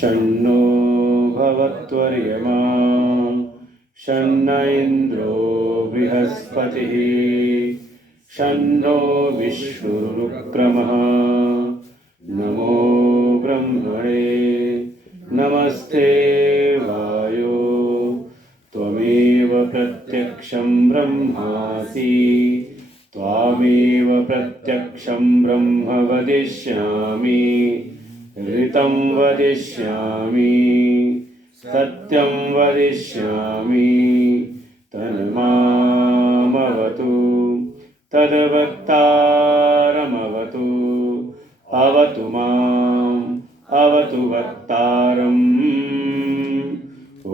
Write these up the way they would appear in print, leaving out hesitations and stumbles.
शन्नो भवत्वर्यमा शन्न इन्द्रो बृहस्पतिः शन्नो विष्णुरुक्रमः नमो ब्रह्मणे नमस्ते वायो त्वमेव प्रत्यक्षं ब्रह्मासि त्वामेव प्रत्यक्षं ब्रह्म वदिष्यामि ऋतं वदिष्यामि सत्यं वदिष्यामि तन्मामवतु तद्वक्तारमवतु अवतु माम् अवतु वक्तारम्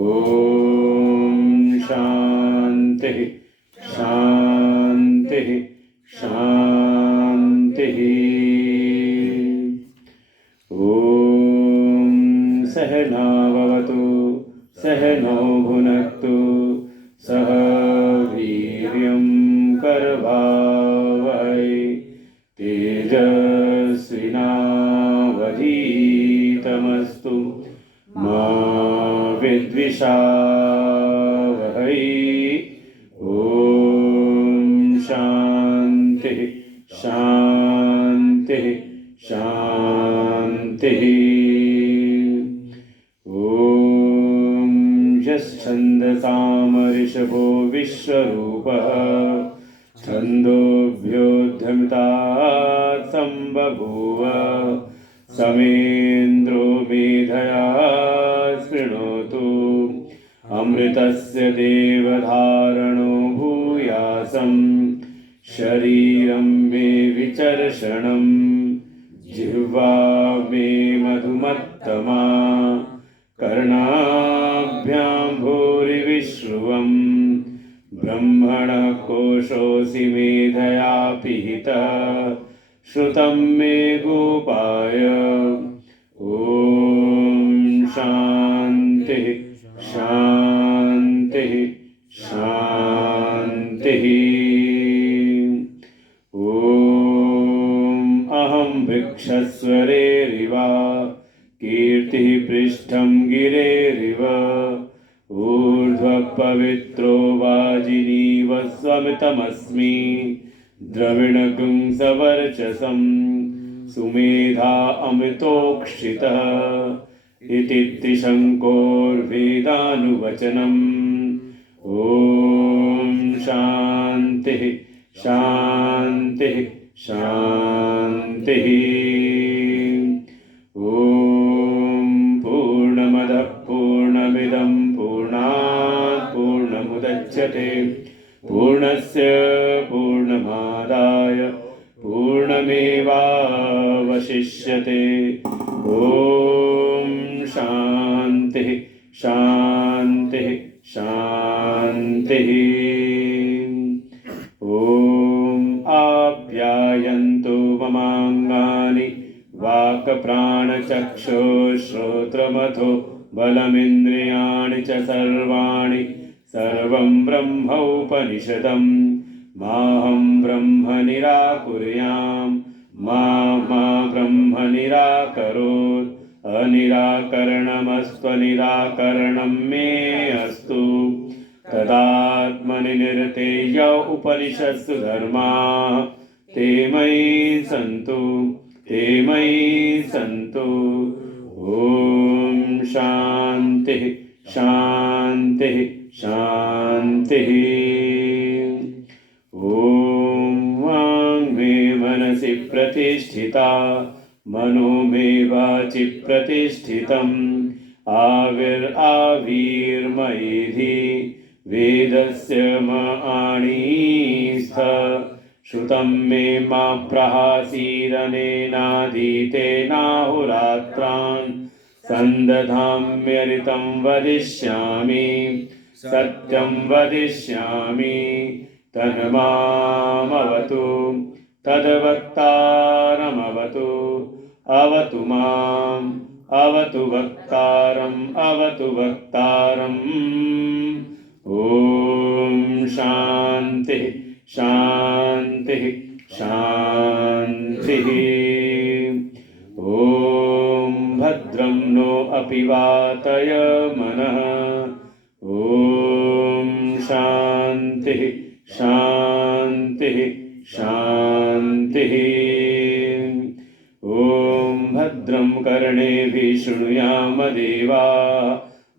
ॐ शान्तिः शान्तिः शान्तिः ॐ सहनाववतु सहनौ भुनक्तु सह वीर्यं करवावहै तेजस्विनावधीतमस्तु मा विद्विषावहै ॐ शान्तिः शान्तिः शान्तिः ॐ यश्छन्दसामऋषभो विश्वरूपः छन्दोभ्योऽध्यमितात् सम्बभूव समेन्द्रो मेधया शृणोतु अमृतस्य देवधारणो भूयासं शरीरं मे विचर्षणं जिह्वा मे मधुमत्तमा कर्णाभ्यां भूरिविश्रुवं ब्रह्मणः कोशोऽसि मेधया पिहितः श्रुतं मे गोपाय ॐ शान्तिः शान्तिः शान्तिः ॐ अहं वृक्षस्वरेरिव कीर्तिः पृष्ठं गिरेरिव ऊर्ध्वः पवित्रो वाजिनीव स्वमितमस्मि द्रविणगुंसवर्चसं सुमेधा अमृतोक्षितः इति त्रिशङ्कोर्वेदानुवचनम् ॐ शान्तिः शान्तिः शान्तिः ॐ पूर्णमदः पूर्णमिदं पूर्णात् पूर्णमुदच्यते पूर्णस्य पूर्णमादाय पूर्णमेवावशिष्यते ॐ शान्तिः शान्तिः शान्तिः ॐ आप्यायन्तु ममाङ्गानि वाक्प्राणचक्षुश्रोत्रमथो बलमिन्द्रियाणि च सर्वाणि सर्वं ब्रह्मोपनिषदं माहं ब्रह्म निराकुर्यां मा ब्रह्म निराकरोत् अनिराकरणमस्त्वनिराकरणं मे अस्तु तदात्मनि निरतेय उपनिषत्सु धर्माः ते मयि सन्तु ते मयि सन्तु ॐ शान्तिः शान्तिः शान्तिः ॐ वाङ्मे मनसि प्रतिष्ठिता मनो मे वाचि प्रतिष्ठितम् आविर्मयेधि वेदस्य माणीस्थ श्रुतं मे मा प्रहासीरनेनाधीतेनाहुरात्रान् सन्दधाम्यरितं वदिष्यामि सत्यं वदिष्यामि तन्मामवतु तद्वक्तारमवतु अवतु माम् अवतु वक्तारम् अवतु वक्तारम् ॐ शान्तिः शान्तिः शान्तिः ॐ भद्रं मनो अपि वातय मनः। ॐ शान्तिः शान्तिः शान्तिः। ॐ भद्रं कर्णेभिः शृणुयाम देवाः,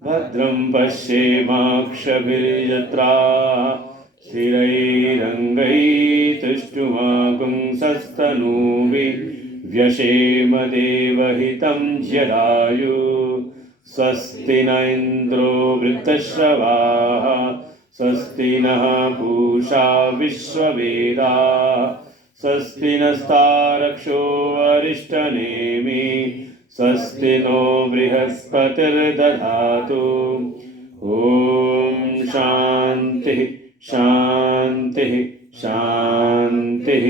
भद्रं पश्येमाक्षभिर्यजत्राः, स्थिरैरङ्गैस्तुष्टुवागुंसस्तनूभिः व्यशेम देवहितं जदायुः। स्वस्ति न इन्द्रो वृद्धश्रवाः, स्वस्ति नः पूषा विश्ववेदाः, स्वस्ति नस्तारक्षो अरिष्टनेमिः, स्वस्ति नो बृहस्पतिर्दधातु। ॐ शान्तिः शान्तिः शान्तिः।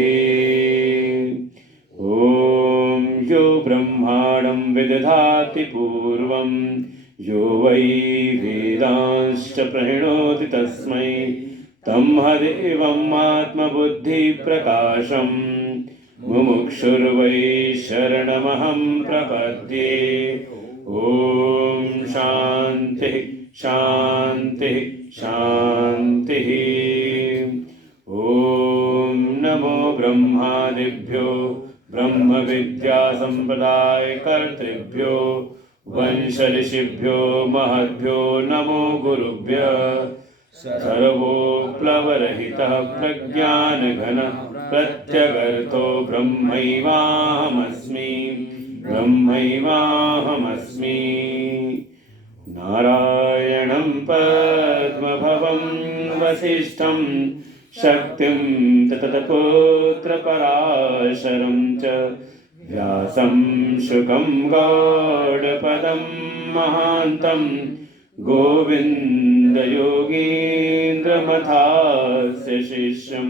ॐ यो ब्रह्माणं विदधाति पूर्वं, यो वै वेदांश्च प्रणोति तस्मै तं हदेवम् आत्मबुद्धिप्रकाशम्। मुमुक्षुर्वै शरणमहं प्रपद्ये। ॐ शान्तिः शान्तिः शान्तिः। ॐ नमो ब्रह्मादिभ्यो ब्रह्मविद्यासम्प्रदायकर्तृभ्यो वंशऋषिभ्यो महद्भ्यो नमो गुरुभ्यः। सर्वोप्लवरहितः प्रज्ञानघनः प्रत्यगर्तो ब्रह्मैवाहमस्मि ब्रह्मैवाहमस्मि। नारायणं पद्मभवं वसिष्ठं शक्तिं तत्पुत्रपराशरं च व्यासं शुकं गौडपदं महान्तं गोविन्दयोगीन्द्रमथास्य शिष्यं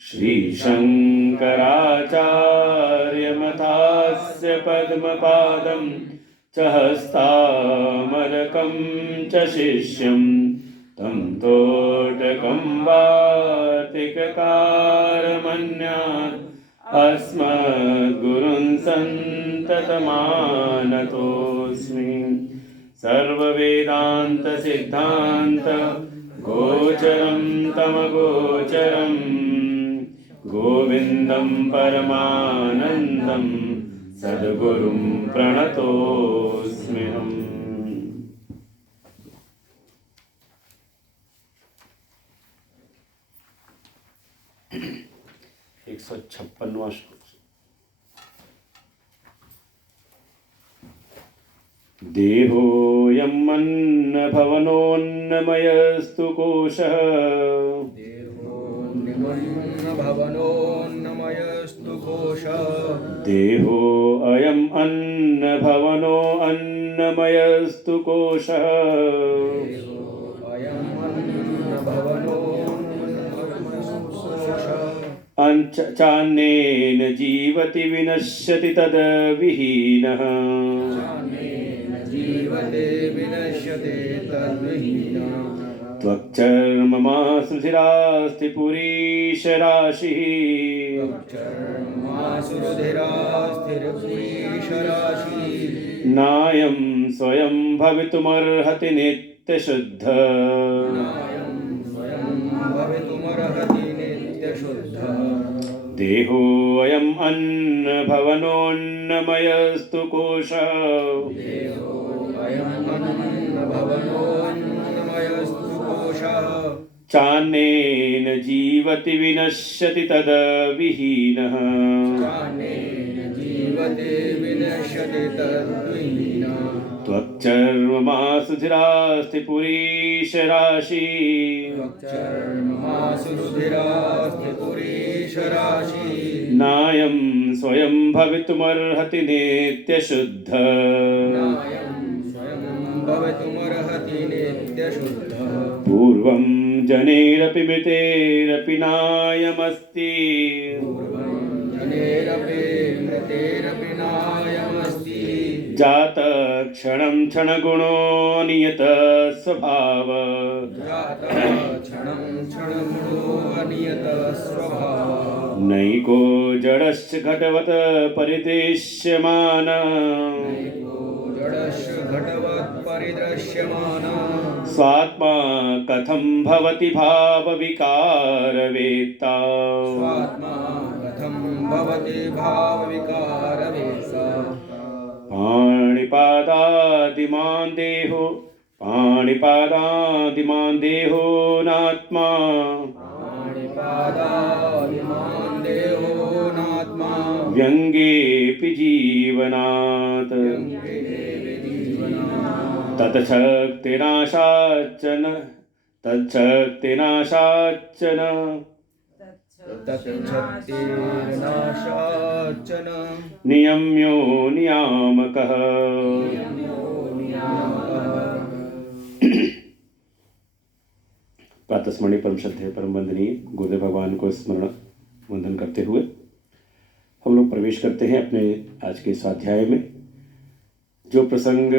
श्रीशङ्कराचार्यमथास्य पद्मपादं च हस्तामलकं च शिष्यं तं तोटकं वार्तिककारमन्यात् अस्मद्गुरुं सन्ततमानतोऽस्मि। सर्ववेदान्तसिद्धान्त गोचरं तमगोचरं गोविन्दं परमानन्दं सद्गुरुं प्रणतोऽस्म्यहम्। 156वां श्लोक। देहोऽयम् अन्नभवनोऽन्नमयस्तु कोशः। देहोऽन्नभवनोऽन्नमयस्तु कोशः। देहोऽयम् अन्नभवनो अन्नमयस्तु कोशः। चान्येन जीवति विनश्यति तद्विहीनः। त्वक्चर्ममासुधिरास्ति पुरीशराशिः। नायं स्वयं भवितुमर्हति नित्यशुद्ध। देहोऽयम् अन्नभवनोऽन्नमयस्तु कोशः। चान्येन जीवति विनश्यति तद्विहीनः। त्वक्चर्ममासुधिरास्ति पुरीशराशिः। नायं स्वयं भवितुमर्हति नित्यशुद्ध। पूर्वं जनेरपि मृतेरपि नायमस्ति। जात क्षणं क्षणगुणो नियत स्वभाव। नैको जडश्च घटवत् परिदेश्यमान। जडस्य घटवत् परिदृश्यमाना स्वात्मा कथं भवति भावविकारवेत्ता स्वात्मा कथं भवति भावविकारवेत्ता पाणिपादादिमान् देहो नात्मा पाणिपादादिमान् देहो नात्मा व्यङ्गेऽपि जीवनात् तच्छक्तिनाशाच्च न तच्छक्तिर्नाशाच्च न नियम्यो नियामकः। प्रातस्मरणीय परम श्रद्धेय परम वंदनीय गुरुदेव भगवान को स्मरण वंदन करते हुए हम लोग प्रवेश करते हैं अपने आज के स्वाध्याय में। जो प्रसंग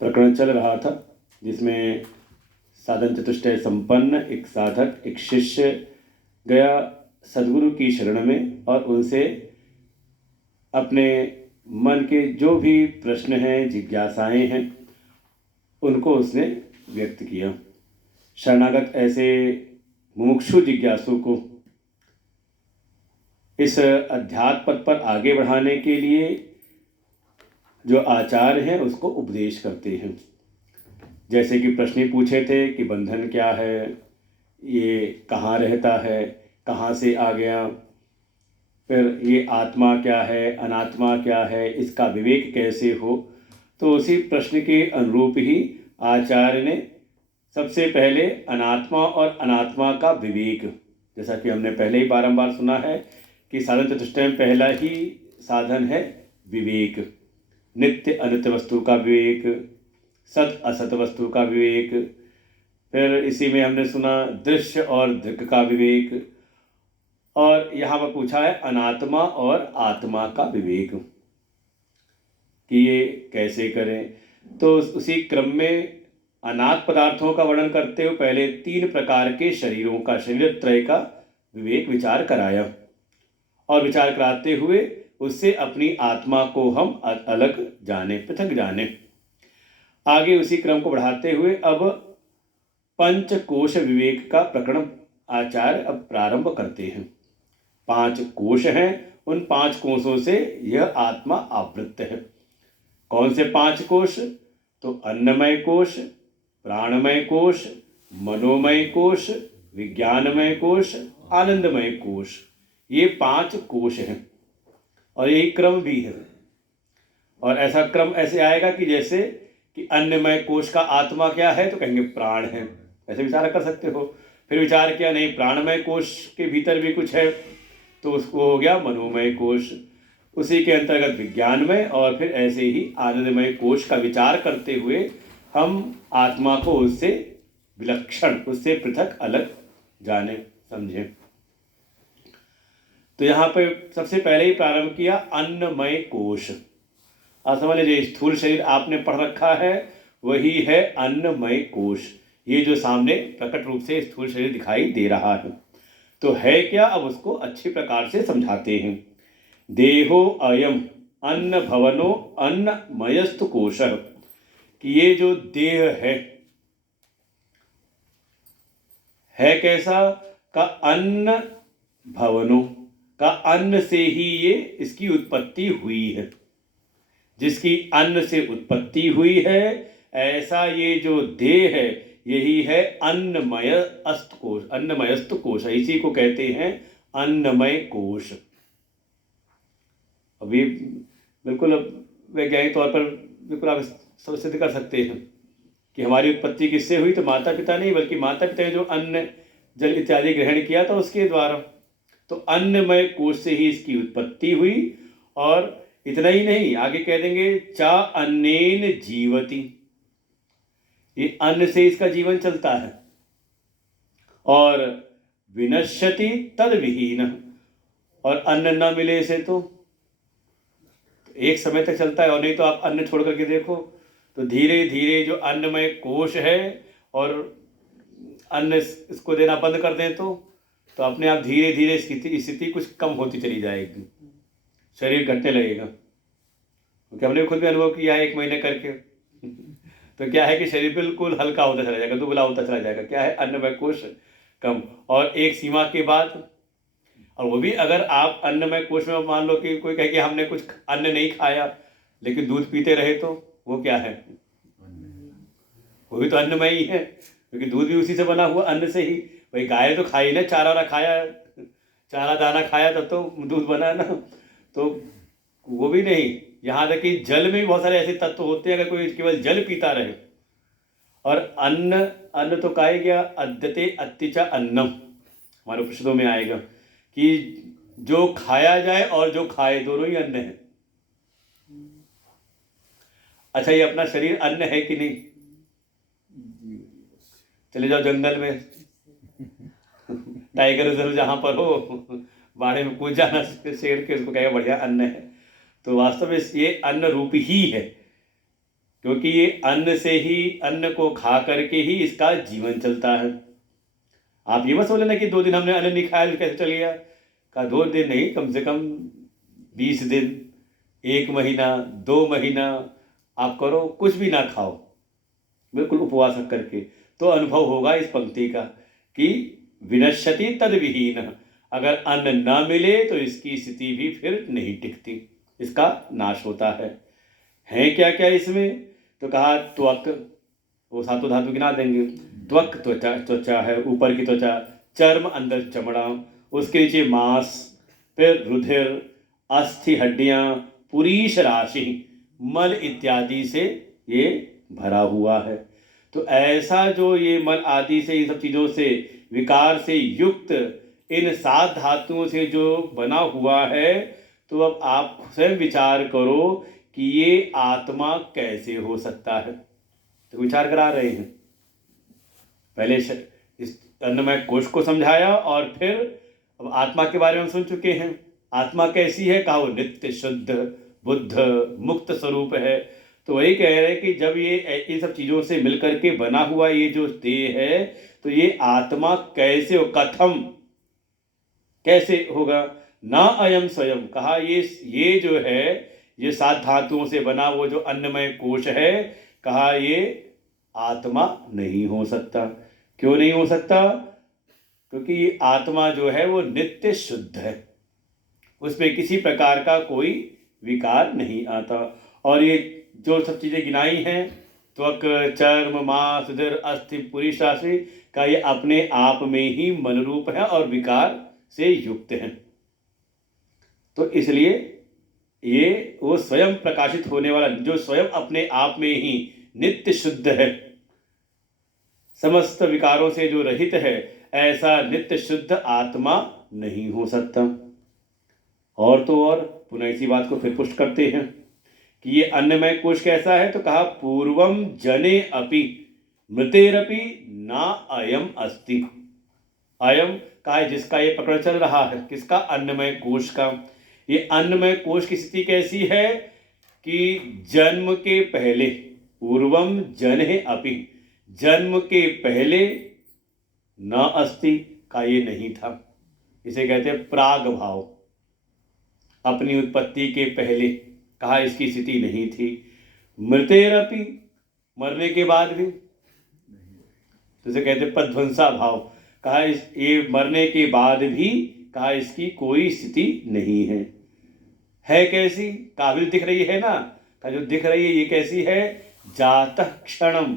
प्रकरण चल रहा था जिसमें साधन चतुष्टय संपन्न एक साधक एक शिष्य गया सद्गुरु की शरण में और उनसे अपने मन के जो भी प्रश्न हैं जिज्ञासाएं हैं उनको उसने व्यक्त किया। शरणागत ऐसे मुमुक्षु जिज्ञासु को इस अध्यात्म पथ पर आगे बढ़ाने के लिए जो आचार्य हैं उसको उपदेश करते हैं। जैसे कि प्रश्न पूछे थे कि बंधन क्या है, ये कहाँ रहता है, कहाँ से आ गया, फिर ये आत्मा क्या है, अनात्मा क्या है, इसका विवेक कैसे हो। तो उसी प्रश्न के अनुरूप ही आचार्य ने सबसे पहले अनात्मा और अनात्मा का विवेक, जैसा कि हमने पहले ही बारंबार सुना है कि साधन चतुष्टय में पहला ही साधन है विवेक। नित्य अनित्य वस्तु का विवेक, सत असत वस्तु का विवेक, फिर इसी में हमने सुना दृश्य और दृक् का विवेक, और यहाँ पर पूछा है अनात्मा और आत्मा का विवेक कि ये कैसे करें। तो उसी क्रम में अनात् पदार्थों का वर्णन करते हुए पहले 3 प्रकार के शरीरों का, शरीर त्रय का विवेक विचार कराया और विचार कराते हुए उससे अपनी आत्मा को हम अलग जाने, पृथक जाने। आगे उसी क्रम को बढ़ाते हुए अब पंचकोश विवेक का प्रकरण आचार्य अब प्रारंभ करते हैं। 5 कोश हैं, उन 5 कोशों से यह आत्मा आवृत्त है। कौन से 5 कोश? तो अन्नमय कोश, प्राणमय कोश, मनोमय कोश, विज्ञानमय कोश, आनंदमय कोश, ये 5 कोश हैं और यही क्रम भी है। और ऐसा क्रम ऐसे आएगा कि जैसे कि अन्नमय कोश का आत्मा क्या है तो कहेंगे प्राण है, ऐसे विचार कर सकते हो। फिर विचार किया नहीं, प्राणमय कोश के भीतर भी कुछ है तो उसको हो गया मनोमय कोश, उसी के अंतर्गत विज्ञानमय, और फिर ऐसे ही आनंदमय कोश का विचार करते हुए हम आत्मा को उससे विलक्षण, उससे पृथक अलग जाने समझें। तो यहाँ पर सबसे पहले ही प्रारंभ किया अन्नमय कोश। आप समझ लीजिए, स्थूल शरीर आपने पढ़ रखा है वही है अन्नमय कोश। ये जो सामने प्रकट रूप से स्थूल शरीर दिखाई दे रहा है तो है क्या, अब उसको अच्छी प्रकार से समझाते हैं। देहो अयम अन्न भवनो अन्नमयस्तु कोशः, कि ये जो देह है कैसा का अन्न भवनो का, अन्न से ही ये इसकी उत्पत्ति हुई है। जिसकी अन्न से उत्पत्ति हुई है ऐसा ये जो देह है यही है अन्नमयस्तु कोश। अन्नमयस्तु कोश, इसी को कहते हैं अन्नमय कोश। अभी बिल्कुल वैज्ञानिक तौर पर बिल्कुल आप सिद्ध कर सकते हैं कि हमारी उत्पत्ति किससे हुई, तो माता पिता नहीं बल्कि माता पिता ने जो अन्न जल इत्यादि ग्रहण किया था उसके द्वारा। तो अन्नमय कोश से ही इसकी उत्पत्ति हुई। और इतना ही नहीं, आगे कह देंगे चा अन्नेन जीवति, ये अन्न से इसका जीवन चलता है। और विनश्यति तद विहीन, और अन्न न मिले इसे तो एक समय तक चलता है, और नहीं तो आप अन्न छोड़ करके देखो तो धीरे धीरे जो अन्नमय कोश है और अन्न इसको देना बंद कर दें तो अपने आप धीरे धीरे स्थिति कुछ कम होती चली जाएगी, शरीर घटने लगेगा। क्योंकि हमने खुद भी अनुभव किया है 1 महीने करके। तो क्या है कि शरीर बिल्कुल हल्का होता चला जाएगा, दुबला होता चला जाएगा। क्या है, अन्नमय कोश कम, और एक सीमा के बाद, और वो भी अगर आप अन्नमय कोश में मान लो कि कोई कहे कि हमने कुछ अन्न नहीं खाया लेकिन दूध पीते रहे, तो वो क्या है, वो भी तो अन्नमय ही है, क्योंकि दूध भी उसी से बना हुआ, अन्न से ही। भाई गाय तो खाई ना, चारा वारा खाया, चारा दाना खाया तब तो दूध बना ना, तो वो भी नहीं। यहाँ तक कि जल में भी बहुत सारे ऐसे तत्व होते हैं, अगर कोई केवल जल पीता रहे। और अन्न, अन्न तो कहा गया अद्यते अत्तिचा अन्नम, हमारे उपनिषदों में आएगा कि जो खाया जाए और जो खाए, दोनों ही अन्न है। अच्छा, ये अपना शरीर अन्न है कि नहीं? चले जाओ जंगल में, टाइगर रिजर्व जहाँ पर हो, बाड़े में कूद जाना शेर के, उसको कहेगा बढ़िया अन्न है। तो वास्तव में ये अन्न रूप ही है, क्योंकि ये अन्न से ही, अन्न को खा करके ही इसका जीवन चलता है। आप ये मत बोले ना कि 2 दिन हमने अन्न नहीं खाया कैसे चल गया। कहा 2 दिन नहीं, कम से कम 20 दिन, 1 महीना, 2 महीना आप करो, कुछ भी ना खाओ, बिल्कुल उपवास करके, तो अनुभव होगा इस पंक्ति का कि विनश्यति तद विहीन, अगर अन्न न मिले तो इसकी स्थिति भी फिर नहीं टिकती, इसका नाश होता है क्या क्या इसमें? तो कहा त्वक, वो सातों धातु गिना देंगे। त्वक त्वचा, त्वचा है ऊपर की त्वचा, चर्म अंदर चमड़ा, उसके नीचे मांस, फिर रुधिर, अस्थि, हड्डियां, पुरीश राशि, मल इत्यादि से ये भरा हुआ है। तो ऐसा जो ये मल आदि से, इन सब चीज़ों से, विकार से युक्त इन 7 धातुओं से जो बना हुआ है, तो अब आप स्वयं विचार करो कि ये आत्मा कैसे हो सकता है। तो विचार करा रहे हैं, पहले इस अन्नमय कोश को समझाया, और फिर अब आत्मा के बारे में हम सुन चुके हैं। आत्मा कैसी है? कहा वो नित्य शुद्ध बुद्ध मुक्त स्वरूप है। तो वही कह रहे हैं कि जब ये इन सब चीज़ों से मिलकर के बना हुआ ये जो देह है, तो ये आत्मा कैसे हो, कथम, कैसे होगा? ना अयम स्वयं, कहा ये जो है, ये 7 धातुओं से बना वो जो अन्नमय कोश है, कहा ये आत्मा नहीं हो सकता। क्यों नहीं हो सकता? क्योंकि ये आत्मा जो है वो नित्य शुद्ध है, उसमें किसी प्रकार का कोई विकार नहीं आता। और ये जो सब चीज़ें गिनाई हैं, त्वक, चर्म, मांस, रुधिर, अस्थि, पुरीश राशि, का ये अपने आप में ही मन रूप है और विकार से युक्त है। तो इसलिए ये वो स्वयं प्रकाशित होने वाला, जो स्वयं अपने आप में ही नित्य शुद्ध है, समस्त विकारों से जो रहित है, ऐसा नित्य शुद्ध आत्मा नहीं हो सकता। और तो और पुनः इसी बात को फिर पुष्ट करते हैं कि ये अन्नमय कोश कैसा है? तो कहा पूर्वम जने अपि मृतेरपि ना अयम अस्ति। अयम का है जिसका ये पकड़ चल रहा है, किसका? अन्नमय कोश का। ये अन्नमय कोश की स्थिति कैसी है कि जन्म के पहले, पूर्वम जने अपि, जन्म के पहले, न अस्ति का ये नहीं था। इसे कहते हैं प्राग भाव, अपनी उत्पत्ति के पहले, कहा इसकी स्थिति नहीं थी। मृतेरपि, मरने के बाद भी, तो इसे कहते हैं पध्वंसा भाव, कहा ये मरने के बाद भी, कहा इसकी कोई स्थिति नहीं है कैसी? काबिल दिख रही है ना, का जो दिख रही है ये कैसी है? जातः क्षणम,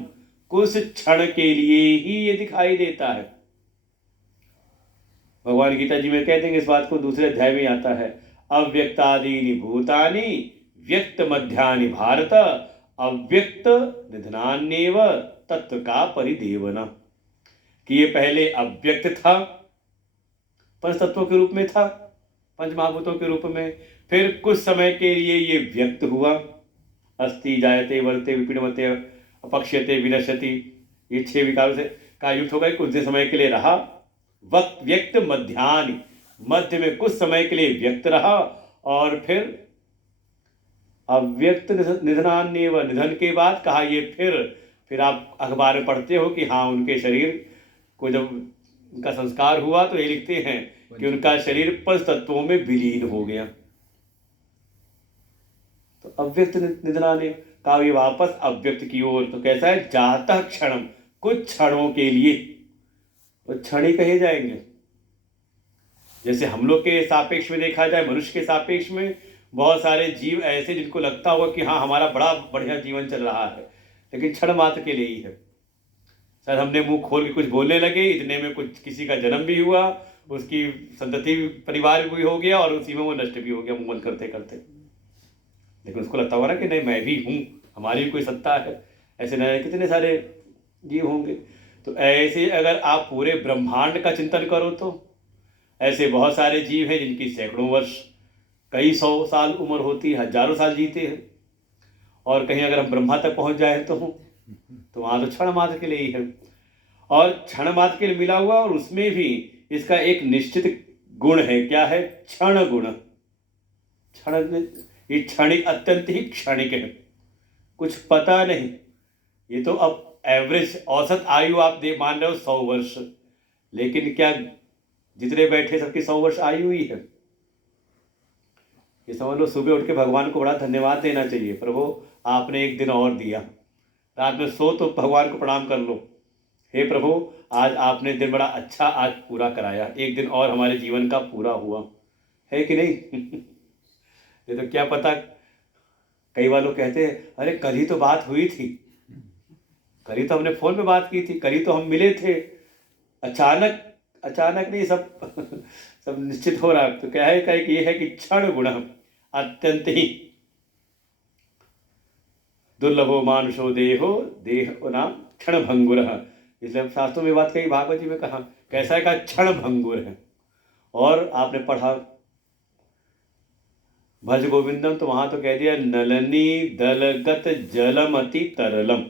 कुछ क्षण के लिए ही ये दिखाई देता है। भगवान गीता जी में कह देंगे इस बात को, दूसरे अध्याय में आता है, अव्यक्तादीनि भूतानि व्यक्त मध्यानि भारत अव्यक्त निधनान्येव तत्व का परिदेवना। कि ये पहले अव्यक्त था, पंच तत्वों के रूप में था, पंच महाभूतों के रूप में, फिर कुछ समय के लिए ये व्यक्त हुआ, अस्ति, जायते, वर्ते, विपीड़मते, अपक्ष्यते, विनश्यति, ये 6 विकारों से का युक्त होगा, कुछ देर समय के लिए रहा। वक्त व्यक्त मध्यानि, मध्य में कुछ समय के लिए व्यक्त रहा, और फिर अव्यक्त निधनान्येव, निधन के बाद कहा ये फिर आप अखबार में पढ़ते हो कि हाँ, उनके शरीर को जब उनका संस्कार हुआ तो ये लिखते हैं कि उनका शरीर पंच तत्वों में विलीन हो गया। तो अव्यक्त निधना ने कहा ये वापस अव्यक्त की ओर। तो कैसा है, जाता क्षणम, कुछ क्षणों के लिए, तो क्षण ही कहे जाएंगे। जैसे हम लोग के सापेक्ष में देखा जाए, मनुष्य के सापेक्ष में बहुत सारे जीव ऐसे जिनको लगता होगा कि हाँ हमारा बड़ा बढ़िया जीवन चल रहा है, लेकिन क्षण मात्र के लिए ही है। सर हमने मुंह खोल के कुछ बोलने लगे, इतने में कुछ किसी का जन्म भी हुआ, उसकी संतति परिवार भी हो गया और उसी में वो नष्ट भी हो गया मुंह बंद करते करते। लेकिन उसको लगता होगा ना कि नहीं मैं भी हूँ, हमारी भी कोई सत्ता है। ऐसे न कितने सारे जीव होंगे। तो ऐसे अगर आप पूरे ब्रह्मांड का चिंतन करो तो ऐसे बहुत सारे जीव हैं जिनकी सैकड़ों वर्ष, कई 100 साल उम्र होती है, हजारों साल जीते हैं। और कहीं अगर हम ब्रह्मा तक पहुंच जाए तो वहाँ तो क्षण मात्र के लिए ही है, और क्षण मात्र के लिए मिला हुआ। और उसमें भी इसका एक निश्चित गुण है, क्या है, क्षण गुण। क्षण, ये क्षणिक, अत्यंत ही क्षणिक है, कुछ पता नहीं। ये तो अब एवरेज औसत आयु आप मान रहे हो 100 वर्ष, लेकिन क्या जितने बैठे सबकी 100 वर्ष आयु ही है। ये समझ लो सुबह उठ के भगवान को बड़ा धन्यवाद देना चाहिए, प्रभु आपने एक दिन और दिया। रात में सो तो भगवान को प्रणाम कर लो, हे प्रभु आज आपने दिन बड़ा अच्छा आज पूरा कराया, एक दिन और हमारे जीवन का पूरा हुआ, है कि नहीं। ये तो क्या पता, कई बार लोग कहते हैं अरे कल ही तो बात हुई थी, कल ही तो हमने फोन पे बात की थी, कल ही तो हम मिले थे, अचानक अचानक नहीं, सब निश्चित हो रहा। तो क्या है कि ये है कि क्षण गुण अत्यंत ही दुर्लभो मानुषो देहो देह नाम क्षण भंगुर। इसलिए शास्त्रों में बात कही, भागवत जी में कहा कैसा है का क्षण भंगुर है। और आपने पढ़ा भज गोविंदम, तो वहां तो कह दिया नलनी दलगत जलम अति तरलम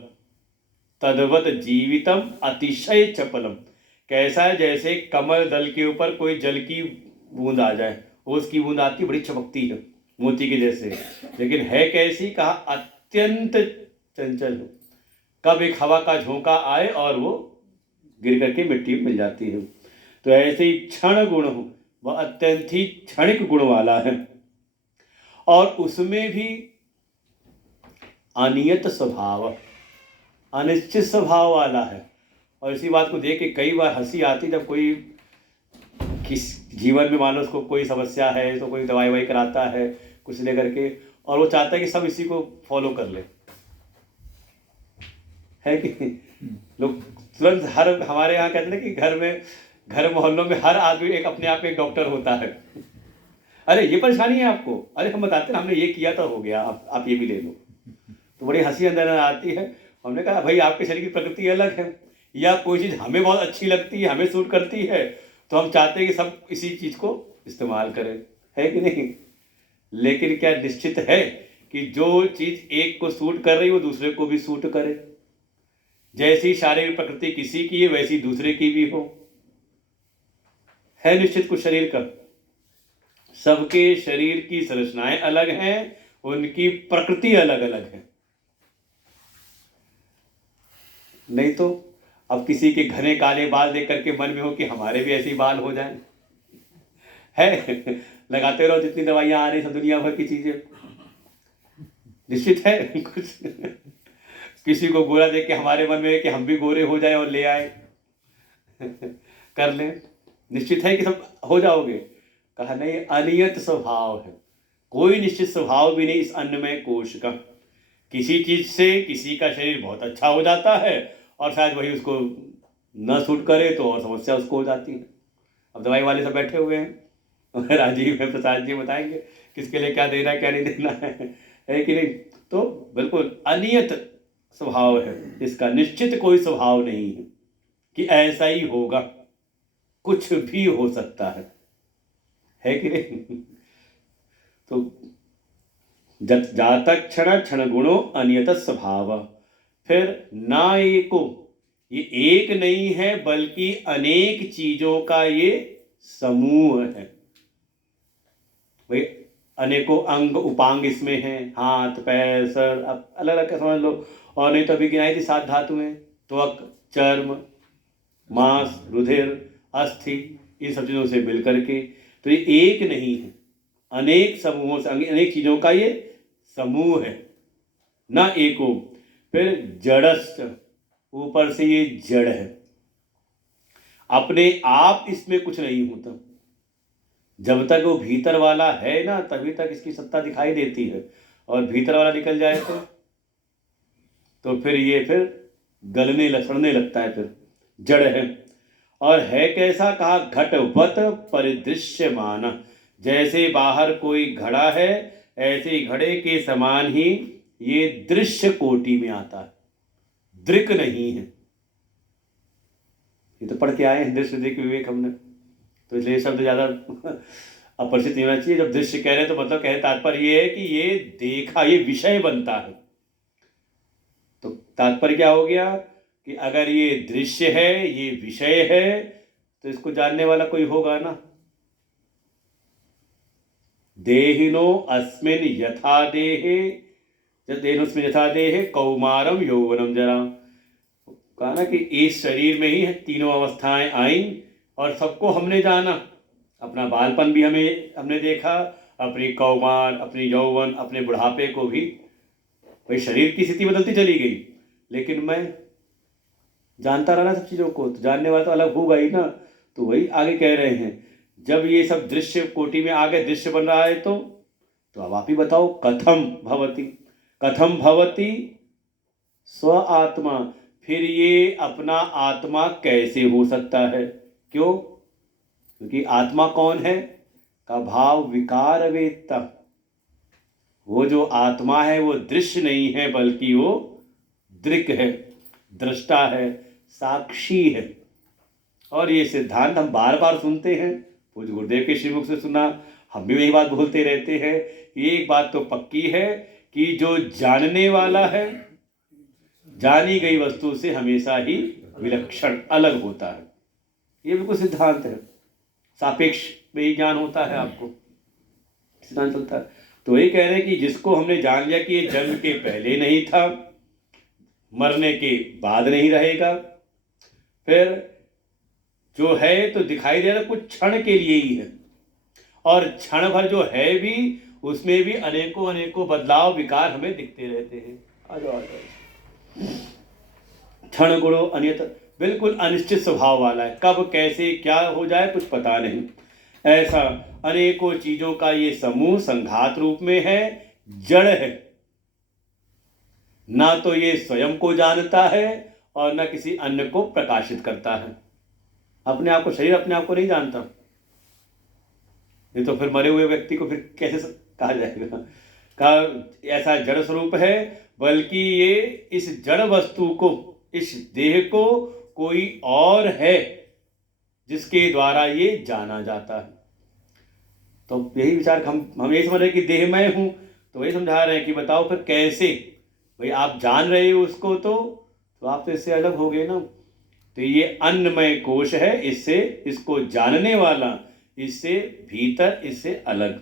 तदवत जीवितम अतिशय चपलम। कैसा है, जैसे कमल दल के ऊपर कोई जल की बूंद आ जाए, ओस की बूंद आती बड़ी चमकती है मोती के जैसे, लेकिन है कैसी, कहा अत्यंत चंचल हो, कब एक हवा का झोंका आए और वो गिर करके मिट्टी में मिल जाती है। तो ऐसे ही क्षण गुण हो, वह अत्यंत ही क्षणिक गुण वाला है, और उसमें भी अनियत स्वभाव, अनिश्चित स्वभाव वाला है। और इसी बात को देख के कई बार हंसी आती, जब कोई किस जीवन में मान लो उसको कोई समस्या है तो कोई दवाई ववाई कराता है कुछ लेकर के, और वो चाहता है कि सब इसी को फॉलो कर ले, है कि लोग तुरंत हर, हमारे यहाँ कहते हैं कि घर मोहल्लों में हर आदमी एक अपने आप में एक डॉक्टर होता है। अरे ये परेशानी है आपको, अरे हम बताते हैं हमने ये किया तो हो गया, आप ये भी ले लो। तो बड़ी हंसी अंदर आती है। हमने कहा भाई आपके शरीर की प्रकृति अलग है, या कोई चीज़ हमें बहुत अच्छी लगती है, हमें सूट करती है, तो हम चाहते हैं कि सब इसी चीज़ को इस्तेमाल करें, है कि नहीं। लेकिन क्या निश्चित है कि जो चीज़ एक को सूट कर रही है वो दूसरे को भी सूट करे। जैसी शारीरिक प्रकृति किसी की है वैसी दूसरे की भी हो, है निश्चित कुछ शरीर का। सबके शरीर की संरचनाएं अलग हैं, उनकी प्रकृति अलग अलग है। नहीं तो अब किसी के घने काले बाल देख करके मन में हो कि हमारे भी ऐसे बाल हो जाएं, है लगाते रहो जितनी दवाइयां आ रही सब दुनिया भर की चीजें, निश्चित है कुछ किसी को गोरा देख के हमारे मन में है कि हम भी गोरे हो जाए और ले आए कर लें, निश्चित है कि सब हो जाओगे। कहा नहीं, अनियत स्वभाव है, कोई निश्चित स्वभाव भी नहीं इस अन्नमय कोश का। किसी चीज से किसी का शरीर बहुत अच्छा हो जाता है और शायद वही उसको न सूट करे तो और समस्या उसको हो जाती है। अब दवाई वाले सब बैठे हुए हैं, राजीव है, प्रसाद जी बताएंगे किसके लिए क्या देना है क्या नहीं देना है कि नहीं। तो बिल्कुल अनियत स्वभाव है इसका, निश्चित कोई स्वभाव नहीं है कि ऐसा ही होगा, कुछ भी हो सकता है कि नहीं। तो जातक क्षण क्षण गुणों अनियत स्वभाव। फिर ना एको, ये एक नहीं है बल्कि अनेक चीजों का ये समूह है। भाई अनेकों अंग उपांग इसमें हैं, हाथ पैर सर, अब अलग अलग समझ लो। और नहीं तो अभी गिनाई थी 7 धातुएं, त्वक चर्म मांस रुधिर अस्थि, इन सब चीजों से मिल करके। तो ये एक नहीं है, अनेक समूहों से अनेक चीजों का ये समूह है, न एको। फिर जड़स्य, ऊपर से ये जड़ है, अपने आप इसमें कुछ नहीं होता। जब तक वो भीतर वाला है ना, तभी तक इसकी सत्ता दिखाई देती है, और भीतर वाला निकल जाए तो फिर ये फिर गलने सड़ने लगता है, फिर जड़ है। और है कैसा, कहा घटवत परिदृश्यमान, जैसे बाहर कोई घड़ा है, ऐसे घड़े के समान ही ये दृश्य कोटि में आता है, दृक नहीं है। ये तो पढ़ के आए हैं, दृश्य देख विवेक हमने, तो इसलिए शब्द ज़्यादा अपरिचित नहीं होना चाहिए। जब दृश्य कह रहे हैं तो मतलब कहने तात्पर्य ये है कि ये देखा, ये विषय बनता है। तो तात्पर्य क्या हो गया कि अगर ये दृश्य है, ये विषय है, तो इसको जानने वाला कोई होगा ना। देहिनो अस्मिन् यथा देहे, देहिनोस्मिन् यथा देहे कौमारम यौवनम जरा। कहा ना कि इस शरीर में ही तीनों अवस्थाएं आई, और सबको हमने जाना। अपना बालपन भी हमने देखा, अपनी कौमार, अपनी यौवन, अपने बुढ़ापे को भी। भाई शरीर की स्थिति बदलती चली गई, लेकिन मैं जानता रहा ना सब चीज़ों को, तो जानने वाला तो अलग होगा ही ना। तो वही आगे कह रहे हैं, जब ये सब दृश्य कोटि में आ गए, दृश्य बन रहा है, तो अब आप ही बताओ, कथम भवति, कथम भवति स्व आत्मा, फिर ये अपना आत्मा कैसे हो सकता है। क्यों? क्योंकि आत्मा कौन है, का भाव विकार वेत्ता। वो जो आत्मा है वो दृश्य नहीं है, बल्कि वो दृक है, दृष्टा है, साक्षी है। और ये सिद्धांत हम बार बार सुनते हैं, पूज्य गुरुदेव के श्रीमुख से सुना, हम भी यही बात बोलते रहते हैं कि एक बात तो पक्की है कि जो जानने वाला है, जानी गई वस्तु से हमेशा ही विलक्षण अलग होता है। ये बिल्कुल सिद्धांत है, सापेक्ष में ही ज्ञान होता है, आपको सिद्धांत चलता है। तो ये कह रहे हैं कि जिसको हमने जान लिया कि ये जन्म के पहले नहीं था, मरने के बाद नहीं रहेगा, फिर जो है तो दिखाई दे रहा कुछ क्षण के लिए ही है, और क्षण भर जो है भी, उसमें भी अनेकों अनेकों बदलाव विकार हमें दिखते रहते हैं। आ जाओ क्षण गुणों अनियत, बिल्कुल अनिश्चित स्वभाव वाला है, कब कैसे क्या हो जाए कुछ पता नहीं। ऐसा अनेकों चीजों का ये समूह संघात रूप में है, जड़ है, ना तो ये स्वयं को जानता है और ना किसी अन्य को प्रकाशित करता है। अपने आप को, शरीर अपने आप को नहीं जानता, ये तो फिर मरे हुए व्यक्ति को फिर कैसे कहा जाएगा। कहा ऐसा जड़ स्वरूप है, बल्कि ये इस जड़ वस्तु को, इस देह को कोई और है जिसके द्वारा ये जाना जाता है। तो यही विचार हम यही समझ रहे हैं कि देह मैं हूं, तो वही समझा रहे हैं कि बताओ फिर कैसे। भाई आप जान रहे हो उसको, तो आप तो इससे अलग हो गए ना। तो ये अन्नमय कोश है, इससे, इसको जानने वाला इससे भीतर, इससे अलग।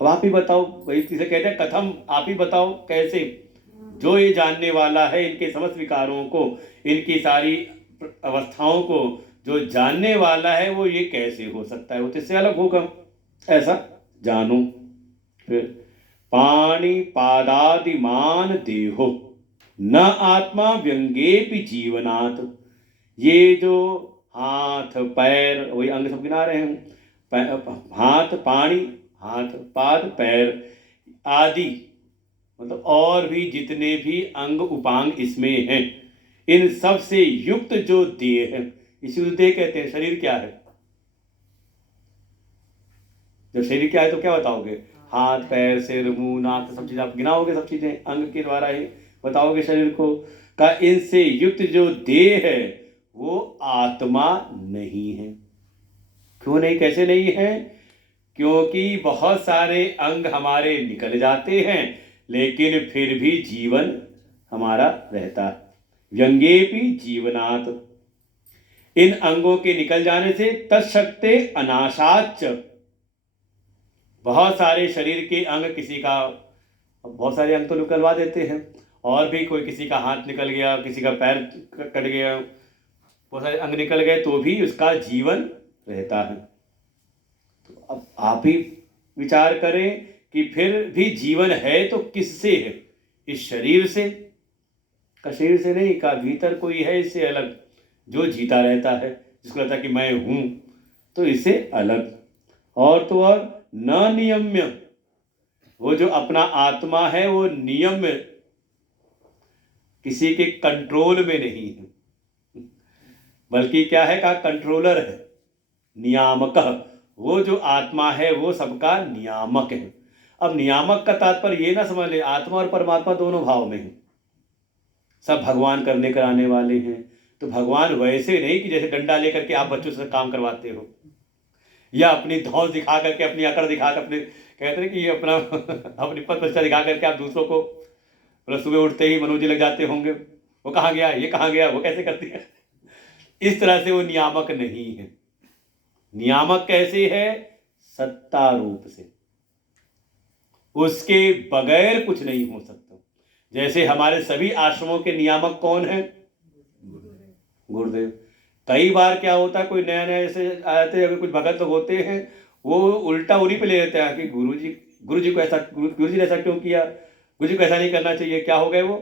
अब आप ही बताओ, वही इसे कहते हैं कथम, आप ही बताओ कैसे। जो ये जानने वाला है, इनके समस्त विकारों को, इनकी सारी अवस्थाओं को जो जानने वाला है, वो ये कैसे हो सकता है, वो तो इससे अलग होगा, ऐसा जानो। फिर पाणि पादादिमान देहो न आत्मा व्यंगेपि जीवनात्। ये जो हाथ पैर, वही अंग सब गिना रहे हैं, हाथ पाणी, हाथ पाद पैर आदि, मतलब और भी जितने भी अंग उपांग इसमें हैं, इन सब से युक्त जो देह है, इसी देह कहते हैं। शरीर क्या है? जब शरीर क्या है तो क्या बताओगे? हाथ पैर सिर मुंह नाक, सब चीज़ आप गिनाओगे, सब चीज़ें अंग के द्वारा ही बताओगे शरीर को। का इनसे युक्त जो देह है वो आत्मा नहीं है। क्यों नहीं, कैसे नहीं है? क्योंकि बहुत सारे अंग हमारे निकल जाते हैं, लेकिन फिर भी जीवन हमारा रहता है। व्यंगेपि जीवनात्, इन अंगों के निकल जाने से तत्शक्ते अनाशाच, बहुत सारे शरीर के अंग, किसी का बहुत सारे अंग तो निकलवा देते हैं, और भी कोई, किसी का हाथ निकल गया, किसी का पैर कट गया, बहुत सारे अंग निकल गए, तो भी उसका जीवन रहता है। तो अब आप ही विचार करें कि फिर भी जीवन है तो किससे है? इस शरीर से? का शरीर से नहीं, का भीतर कोई है इससे अलग जो जीता रहता है, जिसको लगता है कि मैं हूँ, तो इससे अलग। और तो और न नियम्य, वो जो अपना आत्मा है वो नियम किसी के कंट्रोल में नहीं है, बल्कि क्या है? का कंट्रोलर है, नियामक। वो जो आत्मा है वो सबका नियामक है। अब नियामक का तात्पर्य ये ना समझ ले आत्मा और परमात्मा दोनों भाव में है, सब भगवान करने कराने वाले हैं। तो भगवान वैसे नहीं कि जैसे डंडा लेकर के आप बच्चों से काम करवाते हो, या अपनी धौंस दिखा करके, अपनी अकड़ दिखा कर, अपने कहते हैं कि ये अपना अपनी पद प्रतिष्ठा दिखा करके आप दूसरों को, मतलब सुबह उठते ही मनोजी लग जाते होंगे, वो कहाँ गया, ये कहाँ गया, वो कैसे करती है। इस तरह से वो नियामक नहीं है। नियामक कैसे है? सत्ता रूप से, उसके बगैर कुछ नहीं हो सकता। जैसे हमारे सभी आश्रमों के नियामक कौन है? गुरुदेव। कई बार क्या होता है, कोई नया नया ऐसे आते हैं, अगर कुछ भगत लोग होते हैं, वो उल्टा उन्हीं पे ले लेते हैं कि गुरु जी को ऐसा, गुरु जी ने ऐसा क्यों किया, गुरु जी को ऐसा नहीं करना चाहिए, क्या हो गए वो?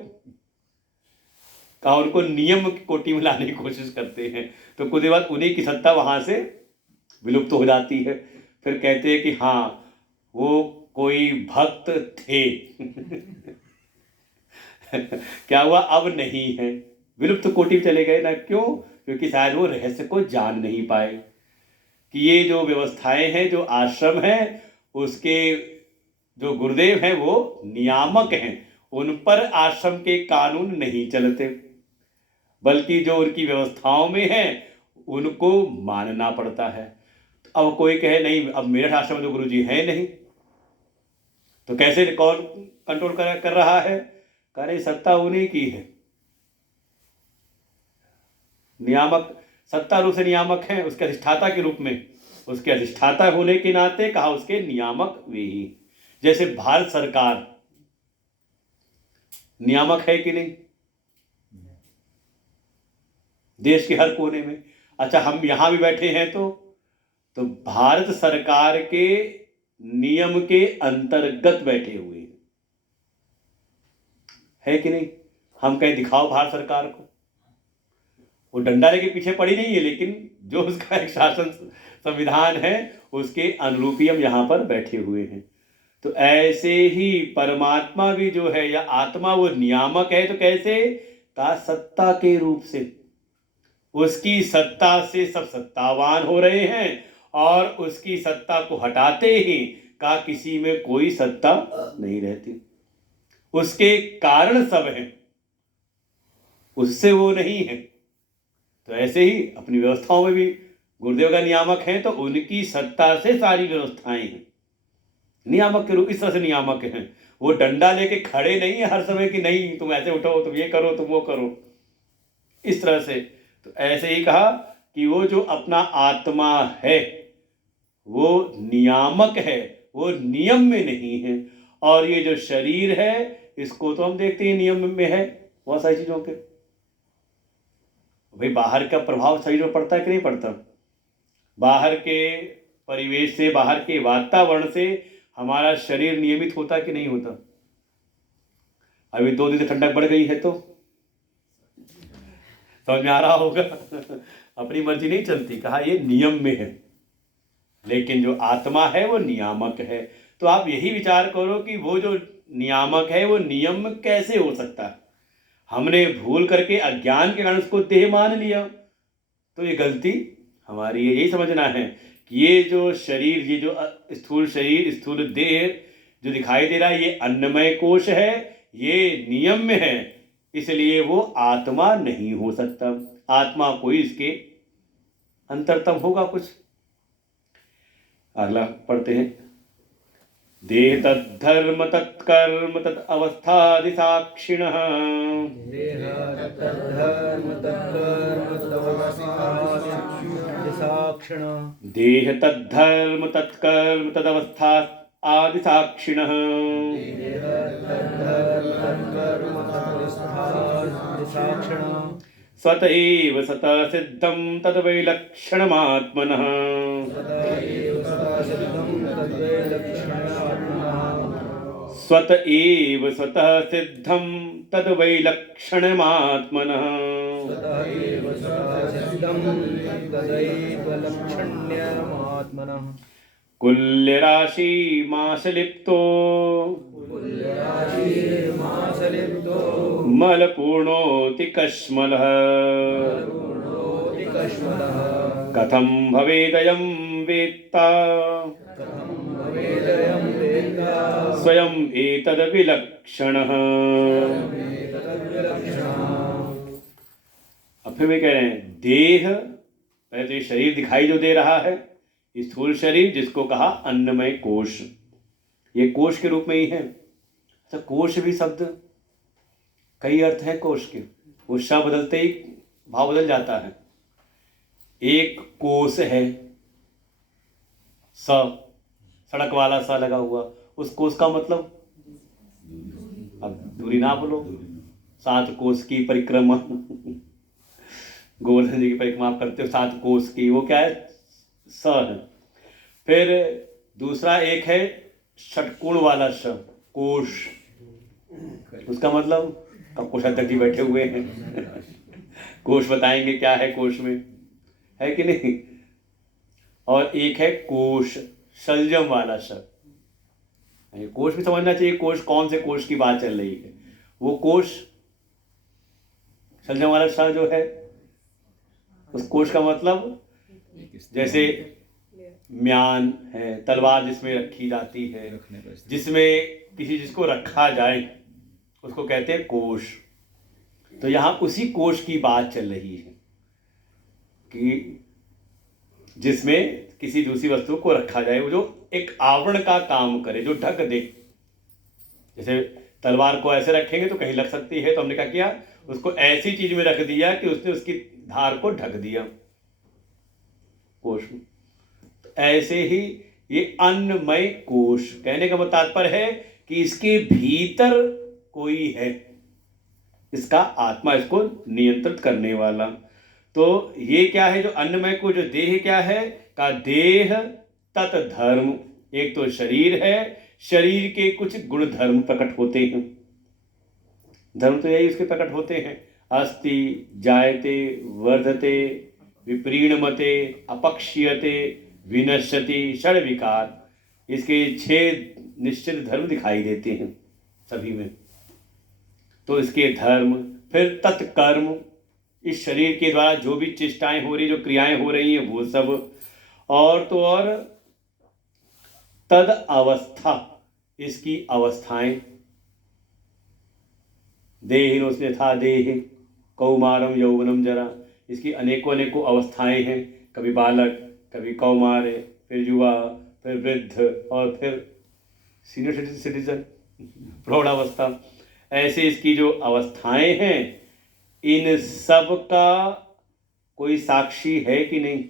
कहा उनको नियम की कोटि में लाने की कोशिश करते हैं, तो कुछ देर बाद उन्हीं की सत्ता वहां से विलुप्त हो जाती है। फिर कहते हैं कि हाँ वो कोई भक्त थे क्या हुआ? अब नहीं है, विलुप्त कोटि में चले गए ना। क्यों? क्योंकि शायद वो रहस्य को जान नहीं पाए कि ये जो व्यवस्थाएं हैं, जो आश्रम है, उसके जो गुरुदेव हैं वो नियामक हैं, उन पर आश्रम के कानून नहीं चलते, बल्कि जो उनकी व्यवस्थाओं में है उनको मानना पड़ता है। तो अब कोई कहे नहीं, अब मेरठ आश्रम में तो गुरु जी है नहीं, तो कैसे कौन कंट्रोल कर रहा है? कह रहे सत्ता उन्हीं की है, नियामक सत्ता रूप से नियामक है, उसके अधिष्ठाता के रूप में, उसके अधिष्ठाता होने के नाते कहा उसके नियामक वे ही। जैसे भारत सरकार नियामक है कि नहीं देश के हर कोने में? अच्छा, हम यहां भी बैठे हैं तो भारत सरकार के नियम के अंतर्गत बैठे हुए हैं, है कि नहीं? हम कहीं दिखाओ भारत सरकार को, वो डंडा लेके पीछे पड़ी नहीं है, लेकिन जो उसका एक शासन संविधान है उसके अनुरूप ही हम यहाँ पर बैठे हुए हैं। तो ऐसे ही परमात्मा भी जो है या आत्मा, वो नियामक है। तो कैसे? का सत्ता के रूप से, उसकी सत्ता से सब सत्तावान हो रहे हैं, और उसकी सत्ता को हटाते ही का किसी में कोई सत्ता नहीं रहती। उसके कारण सब हैं, उससे वो नहीं है। तो ऐसे ही अपनी व्यवस्थाओं में भी गुरुदेव का नियामक है, तो उनकी सत्ता से सारी व्यवस्थाएं हैं, नियामक के रूप इस तरह से नियामक हैं। वो डंडा लेके खड़े नहीं है हर समय कि नहीं तुम ऐसे उठो, तुम ये करो, तुम वो करो, इस तरह से। तो ऐसे ही कहा कि वो जो अपना आत्मा है वो नियामक है, वो नियम में नहीं है। और ये जो शरीर है इसको तो हम देखते हैं नियम में है बहुत सारी चीजों के। भाई बाहर का प्रभाव शरीर में पड़ता है कि नहीं पड़ता? बाहर के परिवेश से, बाहर के वातावरण से हमारा शरीर नियमित होता कि नहीं होता? अभी 2 दिन से ठंडक बढ़ गई है तो समझ में आ रहा होगा अपनी मर्जी नहीं चलती, कहा ये नियम में है, लेकिन जो आत्मा है वो नियामक है। तो आप यही विचार करो कि वो जो नियामक है वो नियम कैसे हो सकता है? हमने भूल करके अज्ञान के कारण उसको देह मान लिया, तो ये गलती हमारी है। यही समझना है कि ये जो शरीर, ये जो स्थूल शरीर, स्थूल देह जो दिखाई दे रहा है, ये अन्नमय कोश है, ये नियम में है, इसलिए वो आत्मा नहीं हो सकता। आत्मा कोई इसके अंतरतम होगा कुछ। अगला पढ़ते हैं। देह तद्धर्म तत्कर्म तद अवस्थादि साक्षिणः। देह तद्धर्म तत्कर्म तदवस्था आदि साक्षिणः। स्वत एव सतः सिद्धं तद्वैलक्षणमात्मनः। स्वत एव स्वतः सिद्धं तद्वैलक्षण्यमात्मनः तदैव सिद्धं तदैव लक्षण्यमात्मनः कुल्यराशिमाशलिप्तो कुल्यराशिर्मासलिप्तो मलपूर्णोऽति कश्मलः पूर्णोऽति कश्मलः कथं भवेदयं वेत्ता कथं भवेदयं वेत्ता स्वयं एतद्विलक्षणः। अब फिर वे कह रहे हैं देह, पहले तो ये शरीर दिखाई जो दे रहा है, स्थूल शरीर जिसको कहा अन्नमय कोश, ये कोश के रूप में ही है। तो कोश भी शब्द कई अर्थ है कोश के, उस बदलते ही भाव बदल जाता है। एक कोस है, सड़क वाला सा लगा हुआ, उस कोस का मतलब, अब दूरी ना बोलो, 7 कोस की परिक्रमा गोवर्धन जी की परिक्रमा आप करते हो 7 कोस की, वो क्या है, स है। फिर दूसरा एक है षटकोण वाला श, कोश, उसका मतलब अब कोषाध्यक्ष जी बैठे हुए हैं कोश बताएंगे क्या है कोश में, है कि नहीं। और एक है कोश, शलजम वाला श, कोश भी समझना चाहिए, कोश कौन से कोश की बात चल रही है। वो कोश शलजम वाला श जो है, उस कोश का मतलब जैसे म्यान है, तलवार जिसमें रखी जाती है, जिसमें किसी चीज को रखा जाए उसको कहते हैं कोश। तो यहाँ उसी कोश की बात चल रही है कि जिसमें किसी दूसरी वस्तु को रखा जाए, वो जो एक आवरण का काम करे, जो ढक दे। जैसे तलवार को ऐसे रखेंगे तो कहीं लग सकती है, तो हमने क्या किया, उसको ऐसी चीज में रख दिया कि उसने उसकी धार को ढक दिया कोश में। तो ऐसे ही ये अन्नमय कोश, कहने का तात्पर्य है कि इसके भीतर कोई है, इसका आत्मा, इसको नियंत्रित करने वाला। तो ये क्या है जो अन्नमय को, जो देह क्या है का, देह तत् धर्म, एक तो शरीर है, शरीर के कुछ गुण धर्म प्रकट होते हैं। धर्म तो यही उसके प्रकट होते हैं, अस्ति, जायते, वर्धते, विप्रीणमते, अपक्षीयते, विनश्यति, षड विकार, इसके 6 निश्चित धर्म दिखाई देते हैं सभी में। तो इसके धर्म, फिर तत्कर्म, इस शरीर के द्वारा जो भी चेष्टाएं हो रही, जो क्रियाएं हो रही हैं वो सब, और तो और तद अवस्था, इसकी अवस्थाएं, देहिनोस्मि यथा देह कौमारम यौवनम जरा, इसकी अनेकों अनेकों अवस्थाएं हैं, कभी बालक, कभी कौमार, फिर युवा, फिर वृद्ध, और फिर सीनियर सिटीजन, प्रौढ़ावस्था। ऐसे इसकी जो अवस्थाएं हैं, इन सब का कोई साक्षी है कि नहीं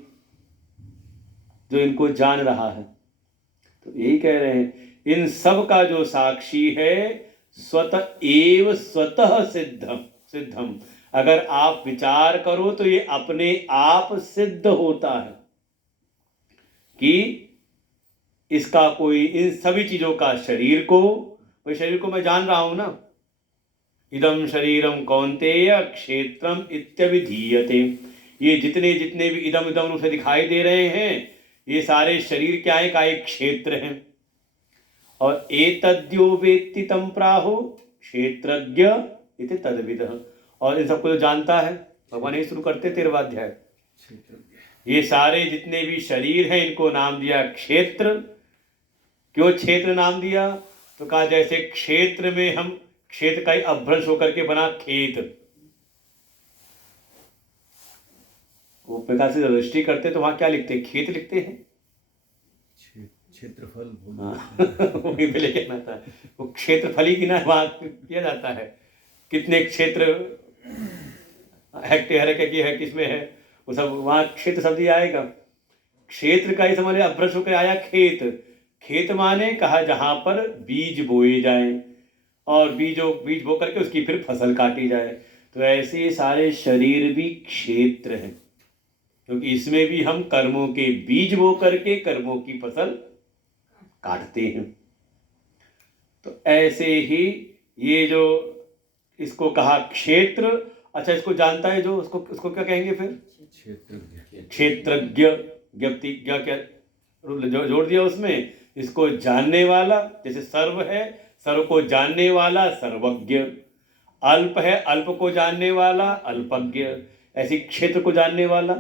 जो इनको जान रहा है। तो यही कह रहे हैं, इन सब का जो साक्षी है, स्वतः एव स्वतः सिद्धम, अगर आप विचार करो तो ये अपने आप सिद्ध होता है कि इसका कोई, इन सभी चीजों का, शरीर को, भाई शरीर को मैं जान रहा हूं ना, इदम शरीरम कौन्तेय क्षेत्रम इत्यभिधीयते, ये जितने जितने भी इदम इदम रूप से दिखाई दे रहे हैं, ये सारे शरीर क्या है का एक क्षेत्र है। और एतद्यो वेत्ति तं प्राहो क्षेत्रज्ञ इति तद्विदः, और इन सबको जो जानता है, भगवान यही शुरू करते 13वां अध्याय, ये सारे जितने भी शरीर हैं इनको नाम दिया क्षेत्र। क्यों क्षेत्र नाम दिया, तो कहा जैसे क्षेत्र में हम, क्षेत्र का ही अभ्रंश होकर के बना खेत, वो प्रकार से दृष्टि करते तो वहां क्या लिखते हैं, खेत लिखते हैं, क्षेत्रफल, वही पे लेके आना था, वो क्षेत्रफली की ना वहां किया जाता है, कितने क्षेत्र हेक्टेयर है, क्या है, किसमें है, वो सब वहां क्षेत्र शब्द ही आएगा। क्षेत्र का ही समझ अभ्रंश होकर आया खेत। खेत माने कहा जहां पर बीज बोए जाए, और बीज बो करके उसकी फिर फसल काटी जाए। तो ऐसे सारे शरीर भी क्षेत्र हैं, क्योंकि इसमें भी हम कर्मों के बीज बो करके कर्मों की फसल काटते हैं। तो ऐसे ही ये जो इसको कहा क्षेत्र, अच्छा इसको जानता है जो, उसको उसको क्या कहेंगे फिर? क्षेत्रज्ञ। ज्ञप्ति क्या क्या जोड़ दिया उसमें, इसको जानने वाला, जैसे सर्व है, सर्व को जानने वाला सर्वज्ञ। अल्प है, अल्प को जानने वाला अल्पज्ञ। ऐसी क्षेत्र को जानने वाला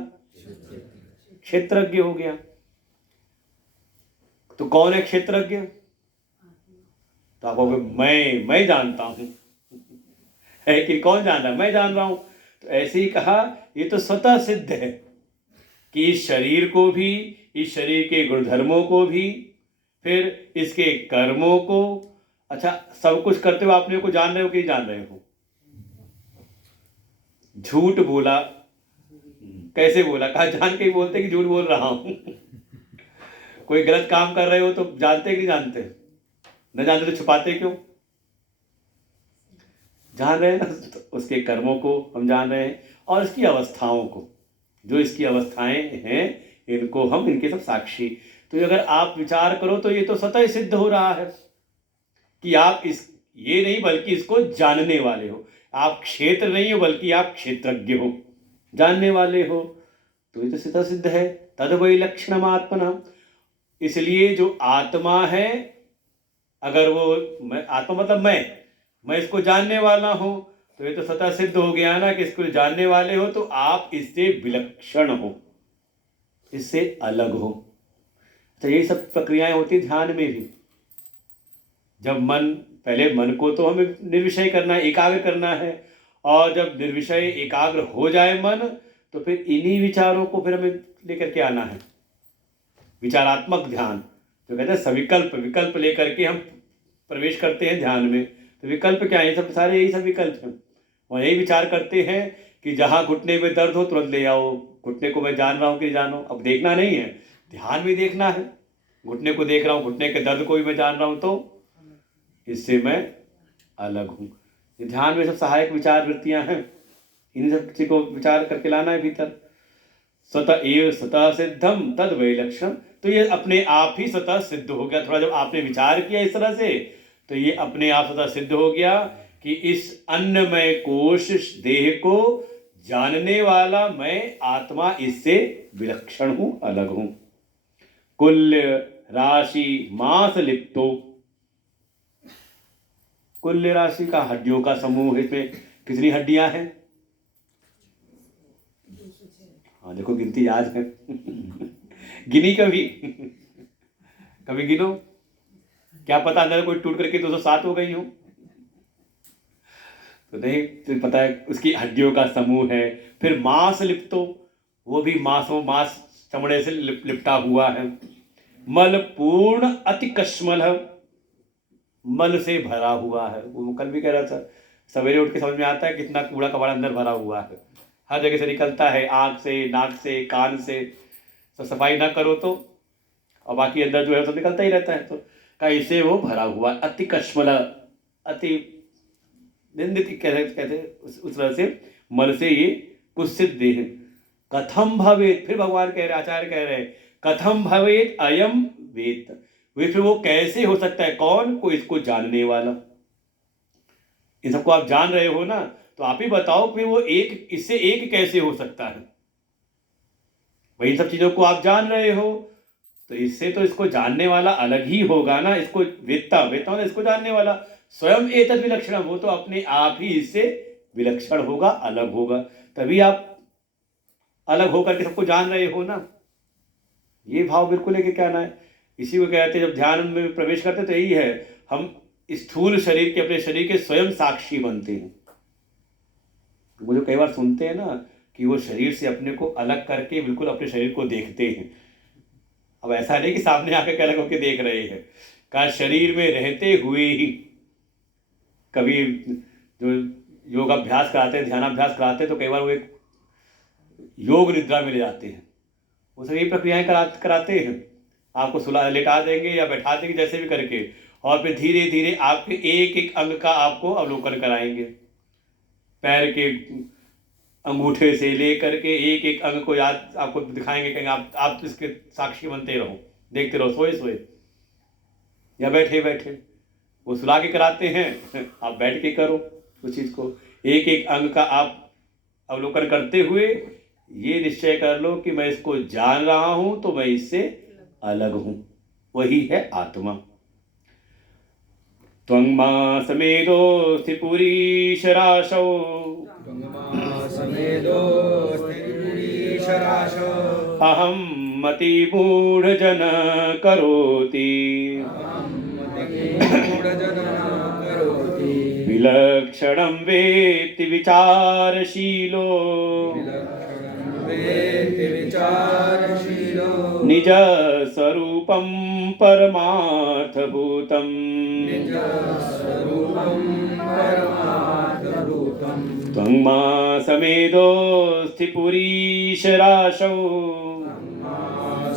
क्षेत्रज्ञ हो गया। तो कौन है क्षेत्रज्ञ? तो आप कहोगे मैं जानता हूं, है कि कौन जान रहा? मैं जान रहा हूं। तो ऐसे ही कहा, ये तो स्वतः सिद्ध है कि इस शरीर को भी, इस शरीर के गुणधर्मों को भी, फिर इसके कर्मों को, अच्छा सब कुछ करते हुए आपने को जान रहे हो कि नहीं जान रहे हो? झूठ बोला, कैसे बोला? कहा जान के ही बोलते कि झूठ बोल रहा हूं। कोई गलत काम कर रहे हो तो जानते कि नहीं जानते? न जानते तो छुपाते क्यों? जान रहे हैं ना, तो उसके कर्मों को हम जान रहे हैं, और इसकी अवस्थाओं को, जो इसकी अवस्थाएं हैं इनको हम, इनके सब साक्षी। तो अगर आप विचार करो तो ये तो स्वतः सिद्ध हो रहा है कि आप इस, ये नहीं बल्कि इसको जानने वाले हो। आप क्षेत्र नहीं हो बल्कि आप क्षेत्रज्ञ हो, जानने वाले हो। तो ये तो स्वतः सिद्ध है। तद वही लक्षणम आत्मना। इसलिए जो आत्मा है, अगर वो मैं, आत्मा मतलब मैं इसको जानने वाला हूं, तो ये तो स्वतः सिद्ध हो गया ना कि इसको जानने वाले हो तो आप इससे विलक्षण हो, इससे अलग हो। तो यही सब प्रक्रियाएं होती ध्यान में भी। जब मन, पहले मन को तो हमें निर्विषय करना है, एकाग्र करना है, और जब निर्विषय एकाग्र हो जाए मन, तो फिर इन्हीं विचारों को फिर हमें लेकर के आना है, विचारात्मक ध्यान। जो कहते हैं सविकल्प, विकल्प लेकर के हम प्रवेश करते हैं ध्यान में। तो विकल्प क्या है? सब सारे यही सब विकल्प हैं। और यही विचार करते हैं कि जहाँ घुटने में दर्द हो तुरंत ले आओ, घुटने को मैं जान रहा हूँ कि जानो, अब देखना नहीं है, ध्यान भी देखना है। घुटने को देख रहा हूँ, घुटने के दर्द को भी मैं जान रहा हूँ, तो इससे मैं अलग हूँ। ये ध्यान में सब सहायक विचार वृत्तियाँ हैं, इन सब चीज़ को विचार करके लाना है भीतर। स्वतः एव स्वतः सिद्धम तद वैलक्षण। तो ये अपने आप ही स्वतः सिद्ध हो गया। थोड़ा जब आपने विचार किया इस तरह से, तो ये अपने आप स्वतः सिद्ध हो गया कि इस अन्नमय कोश देह को जानने वाला मैं आत्मा इससे विलक्षण हूं, अलग हूं। कुल्य राशि मांस लिप्तो। कुल्य राशि का हड्डियों का समूह है। इसमें कितनी हड्डियां हैं? हाँ देखो, गिनती याद है। गिनी कभी? कभी गिनो? क्या पता अंदर कोई टूट करके 207 हो गई हो? तो नहीं, तो पता है उसकी हड्डियों का समूह है। फिर मांस लिप्तो, वो भी मांस चमड़े से लिपटा हुआ है। मल पूर्ण अति कश्मल, मल से भरा हुआ है। वो कल भी कह रहा था, सवेरे उठ के समझ में आता है कितना कूड़ा कबाड़ा अंदर भरा हुआ है, हर जगह से निकलता है, आँख से, नाक से, कान से। सब सफाई ना करो तो, और बाकी अंदर जो है सब निकलता ही रहता है। तो का इसे वो भरा हुआ, अति कश्मल, अति निंदित कहते उस तरह से मल से ये कुत्सित देह। कथम भवेत, फिर भगवान कह रहे, आचार्य कह रहे हैं, कथम भवेत अयम वेद। वे फिर वो कैसे हो सकता है? कौन? को इसको जानने वाला। इन सबको आप जान रहे हो ना, तो आप ही बताओ फिर वो एक, इससे एक कैसे हो सकता है? वही सब चीजों को आप जान रहे हो, तो इससे तो इसको जानने वाला अलग ही होगा ना। इसको वेत्ता, वेत्ता ना इसको जानने वाला, स्वयं एतद विलक्षण, वो तो अपने आप ही इससे विलक्षण होगा, अलग होगा। तभी आप अलग होकर के सबको जान रहे हो ना। ये भाव बिल्कुल लेके क्या आना है। इसी को कहते हैं, जब ध्यान में प्रवेश करते तो यही है, हम स्थूल शरीर के, अपने शरीर के स्वयं साक्षी बनते हैं। वो जो कई बार सुनते हैं ना कि वो शरीर से अपने को अलग करके बिल्कुल अपने शरीर को देखते हैं। अब ऐसा नहीं कि सामने आकर अलग होकर देख रहे हैं, कहा शरीर में रहते हुए ही। कभी जो योगाभ्यास कराते हैं, ध्यानाभ्यास कराते हैं, तो कई बार वो एक योग निद्रा में ले जाते हैं। वो सभी प्रक्रियाएं कराते हैं। आपको सुला लेटा देंगे या बैठा देंगे जैसे भी करके, और फिर धीरे धीरे आपके एक एक अंग का आपको अवलोकन कराएंगे। पैर के अंगूठे से लेकर के एक एक अंग को याद आपको दिखाएंगे, कहेंगे आप इसके साक्षी बनते रहो, देखते रहो, सोए सोए या बैठे बैठे। वो सुला के कराते हैं, आप बैठ के करो उस चीज़ को। एक एक अंग का आप अवलोकन करते हुए ये निश्चय कर लो कि मैं इसको जान रहा हूँ तो मैं इससे अलग हूँ, वही है आत्मा। त्वं मासमेदोऽस्ति पुरीशराशौ समेदोस्तिपुरीशराशो अहं मतिमूढजन करोति मूढजना करोति विलक्षणं वेत्ति विचारशीलो वेत्ति विचारशीलो निजस्वरूपं परमार्थभूतम् निजस्वरूपं परमार्थभूतं त्वं मासमेदोऽस्ति पुरीशराशौ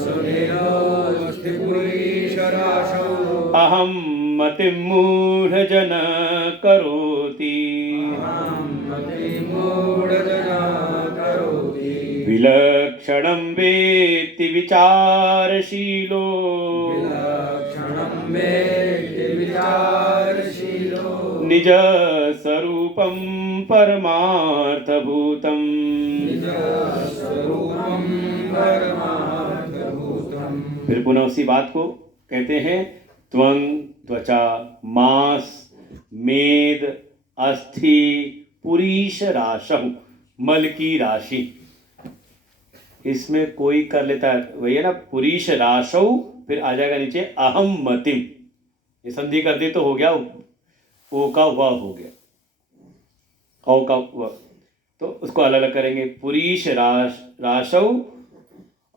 समेदोस्तिपुरीशराशो अहं मतिं मूढजन करोति मूढजना करोति विलक्षणं वेत्ति विचारशीलो विलक्षणं वेत्ति विचारशीलो निजस्वरूपं परमार्थभूतम् निजस्वरूपं परमार्थभूतं फिर पुनः उसी बात को कहते हैं, त्वं त्वचा मांस मेद अस्थि पुरीश राशौ, मल की राशि। इसमें कोई कर लेता है, वही है ना, पुरीश राशौ, फिर आ जाएगा नीचे अहम मतिम, ये संधि कर दी तो हो गया, ओ का व हो गया, औ का व, तो उसको अलग अलग करेंगे, पुरीश राशौ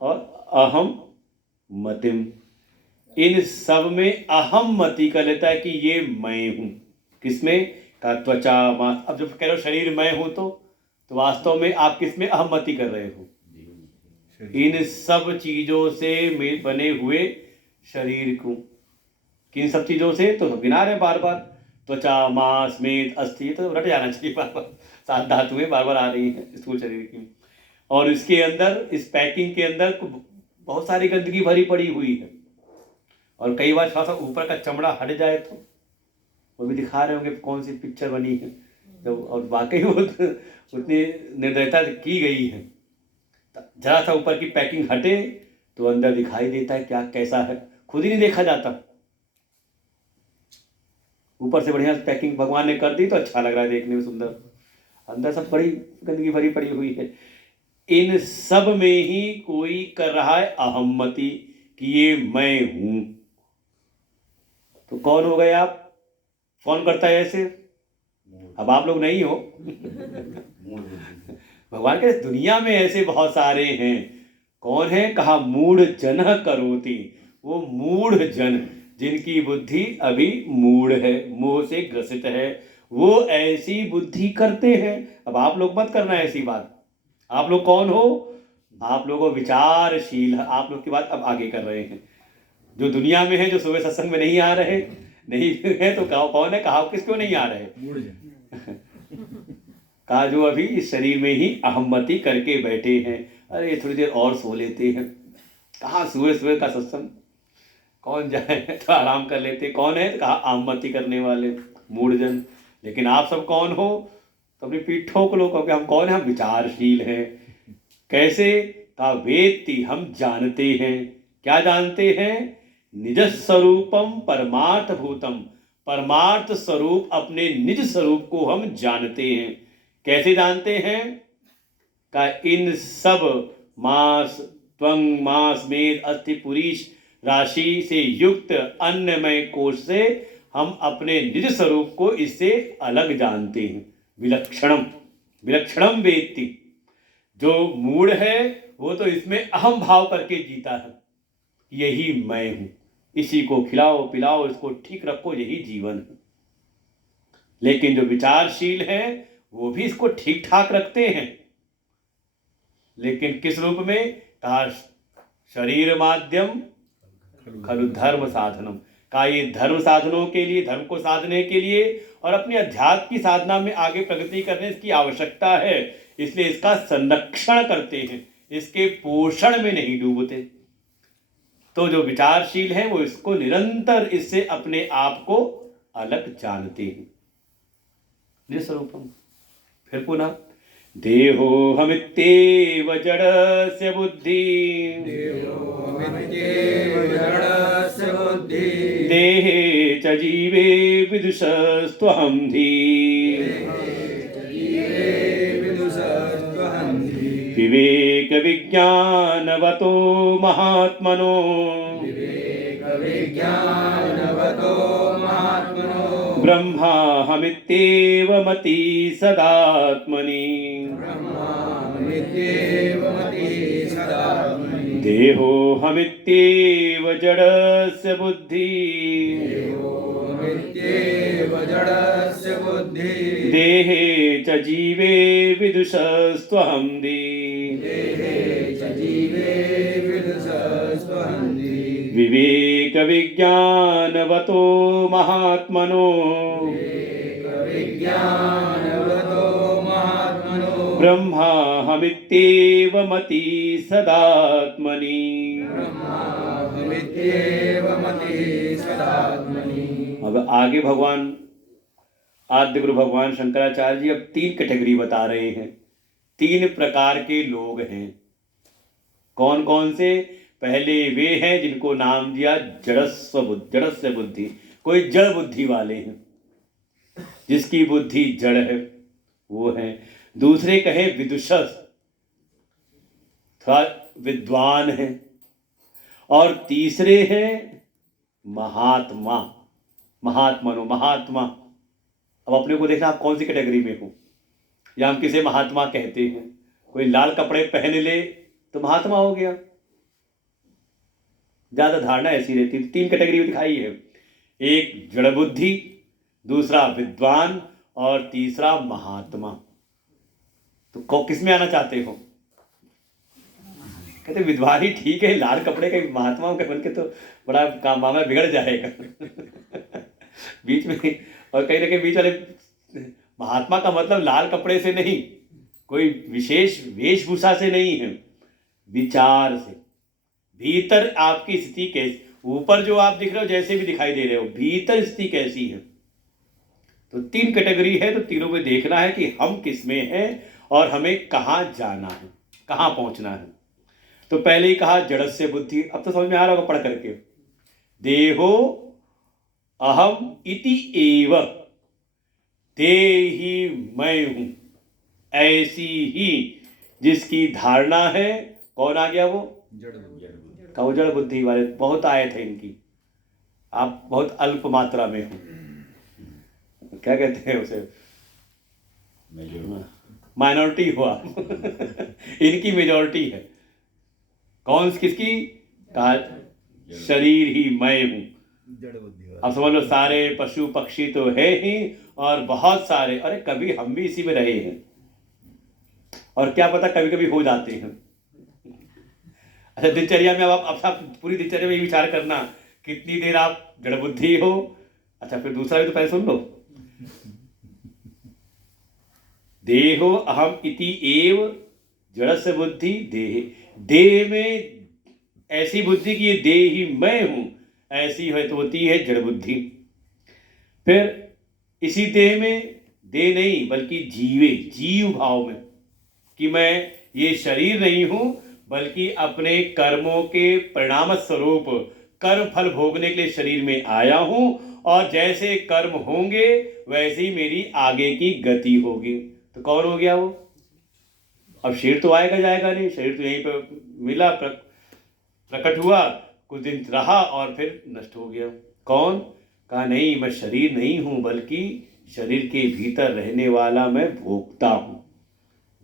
और अहम मतिम। इन सब में अहम मति कर लेता है कि ये मैं हूँ। किसमें? का त्वचा मांस। अब जब कह रहे हो शरीर मैं हूँ तो वास्तव में आप किस में अहम मति कर रहे हो? इन सब चीजों से बने हुए शरीर को, किन सब चीजों से? तो गिना रहे बार बार, त्वचा मांस मेद अस्थि, तो रट जाना चाहिए बार बार, 7 धातुएं बार बार आ रही हैं स्थूल शरीर की। और इसके अंदर, इस पैकिंग के अंदर बहुत सारी गंदगी भरी पड़ी हुई है, और कई बार थोड़ा सा ऊपर का चमड़ा हट जाए तो वो भी दिखा रहे होंगे कौन सी पिक्चर बनी है तो, और वाकई वो उतनी निर्दयता की गई है। जरा सा ऊपर की पैकिंग हटे तो अंदर दिखाई देता है क्या कैसा है, खुद ही नहीं देखा जाता। ऊपर से बढ़िया पैकिंग भगवान ने कर दी तो अच्छा लग रहा है देखने में, सुंदर, अंदर सब बड़ी गंदगी भरी पड़ी हुई है। इन सब में ही कोई कर रहा है अहम्मति कि ये मैं हूं। तो कौन हो गए आप? कौन करता है ऐसे? अब आप लोग नहीं हो भगवान के दुनिया में ऐसे बहुत सारे हैं। कौन है? कहा मूढ़ जन करोति, वो मूढ़ जन जिनकी बुद्धि अभी मूढ़ है, मोह से ग्रसित है, वो ऐसी बुद्धि करते हैं। अब आप लोग मत करना ऐसी बात। आप लोग कौन हो? आप लोगों विचारशील, आप लोग की बात अब आगे कर रहे हैं। जो दुनिया में है, जो सुबह सत्संग में नहीं आ रहे, नहीं है तो कौन है? कहा किस क्यों नहीं आ रहे? कहा जो अभी इस शरीर में ही अहम्मति करके बैठे हैं। अरे थोड़ी देर और सो लेते हैं, कहाँ सुबह सुबह का सत्संग, कौन जाए तो आराम कर लेते। कौन है? तो कहा अहम्मति करने वाले मूढ़जन। लेकिन आप सब कौन हो? तो अपनी पीठ ठोक लो, क्योंकि हम कौन है? हम विचारशील हैं। कैसे? कहा वेत्ति, हम जानते हैं। क्या जानते हैं? निज स्वरूपम परमार्थ भूतम, परमार्थ स्वरूप अपने निज स्वरूप को हम जानते हैं। कैसे जानते हैं? का इन सब मास त्वंग मास मेद अस्थि पुरीश राशि से युक्त अन्नमय कोश से हम अपने निज स्वरूप को इससे अलग जानते हैं। विलक्षणम, विलक्षणम वेत्ति। जो मूढ़ है वो तो इसमें अहम भाव करके जीता है, यही मैं हूं, इसी को खिलाओ पिलाओ, इसको ठीक रखो, यही जीवन है। लेकिन जो विचारशील है वो भी इसको ठीक ठाक रखते हैं, लेकिन किस रूप में? कहा शरीर माध्यम खलु धर्म साधनम। कहा ये धर्म साधनों के लिए, धर्म को साधने के लिए और अपने अध्यात्म की साधना में आगे प्रगति करने की आवश्यकता है, इसलिए इसका संरक्षण करते हैं, इसके पोषण में नहीं डूबते। तो जो विचारशील है वो इसको निरंतर इससे अपने आप को अलग जानते हैं। निस्वरूपम। फिर पुनः देहोऽहमित्येव जडस्य बुद्धि देहोऽहमित्येव जडस्य बुद्धि देहे च जीवे विदुषस्त्वहं धीः जीवे विदुषस्त्वहं धीः विवेक विज्ञानवतो महात्मनो विवेक विज्ञानवतो महात्मनो ब्रह्माहमित्येव मति सदात्मनि ब्रह्माहमित्येव मतिः सदात्मनि देहोऽहमित्येव जडस्य बुद्धि देहोऽहमित्येव जडस्य बुद्धि देहे च जीवे विदुषस्त्वहं धीः देहे च जीवे विदुषस्त्वहं धीः विवेक विज्ञानवतो महात्मनो विज्ञानवतो महात्मनो ब्रह्माहमित्येव मति सदात्मनि। ब्रह्माहमित्येव मतिः सदात्मनि। अब आगे भगवान आद्य गुरु भगवान शंकराचार्य जी अब 3 कैटेगरी बता रहे हैं। 3 प्रकार के लोग हैं। कौन कौन से? पहले वे हैं जिनको नाम दिया जड़स्य बुद्धि, कोई जड़ बुद्धि वाले हैं, जिसकी बुद्धि जड़ है, वो है। दूसरे कहे विदुषस, थोड़ा विद्वान है। और तीसरे हैं महात्मा, महात्मा। अब अपने को देखना आप कौन सी कैटेगरी में हो, या हम किसे महात्मा कहते हैं। कोई लाल कपड़े पहन ले तो महात्मा हो गया, ज्यादा धारणा ऐसी रहती है। 3 कैटेगरी दिखाई है, एक जड़ बुद्धि, दूसरा विद्वान और तीसरा महात्मा। तो किस में आना चाहते हो? कहते विद्वान ही ठीक है, लाल कपड़े के महात्माओं के बन के तो बड़ा काम मामला बिगड़ जाएगा बीच में। और कहीं ना कहीं बीच वाले महात्मा का मतलब लाल कपड़े से नहीं, कोई विशेष वेशभूषा से नहीं है, विचार से। भीतर आपकी स्थिति कैसी, ऊपर जो आप दिख रहे हो जैसे भी दिखाई दे रहे हो, भीतर स्थिति कैसी है। तो 3 कैटेगरी है, तो तीनों में देखना है कि हम किस में हैं और हमें कहाँ जाना है, कहाँ पहुँचना है। तो पहले ही कहा जड़स्य बुद्धि, अब तो समझ में आ रहा होगा पढ़ करके। देहो अहम इति एव, देही मैं हूं, ऐसी ही जिसकी धारणा है। कौन आ गया वो? जड़ बुद्धि वाले बहुत आए थे इनकी। आप बहुत अल्प मात्रा में हो, क्या कहते हैं उसे, माइनॉरिटी हो आप इनकी मेजॉरिटी है। कौन किसकी? कहा शरीर ही मैं हूं। अब समझ लो, सारे पशु पक्षी तो है ही, और बहुत सारे, अरे कभी हम भी इसी में रहे हैं, और क्या पता कभी कभी हो जाते हैं। अच्छा, दिनचर्या में अब आप पूरी दिनचर्या में ये विचार करना कितनी देर आप जड़ बुद्धि हो। अच्छा, फिर दूसरा भी तो पहले सुन लो। देहो अहम इति एव जड़स्य बुद्धि देहे, देह में ऐसी बुद्धि कि ये देह ही मैं हूं, ऐसी है तो होती है जड़ बुद्धि। फिर इसी देह में, देह नहीं बल्कि जीवे, जीव भाव में, कि मैं ये शरीर नहीं हूं, बल्कि अपने कर्मों के परिणाम स्वरूप कर्म फल भोगने के लिए शरीर में आया हूं, और जैसे कर्म होंगे वैसे ही मेरी आगे की गति होगी। तो कौन हो गया वो? अब शरीर तो आएगा जाएगा नहीं, शरीर तो यहीं पर मिला, प्रकट हुआ, कुछ दिन रहा और फिर नष्ट हो गया। कौन? कहा नहीं, मैं शरीर नहीं हूं, बल्कि शरीर के भीतर रहने वाला मैं भोगता हूं,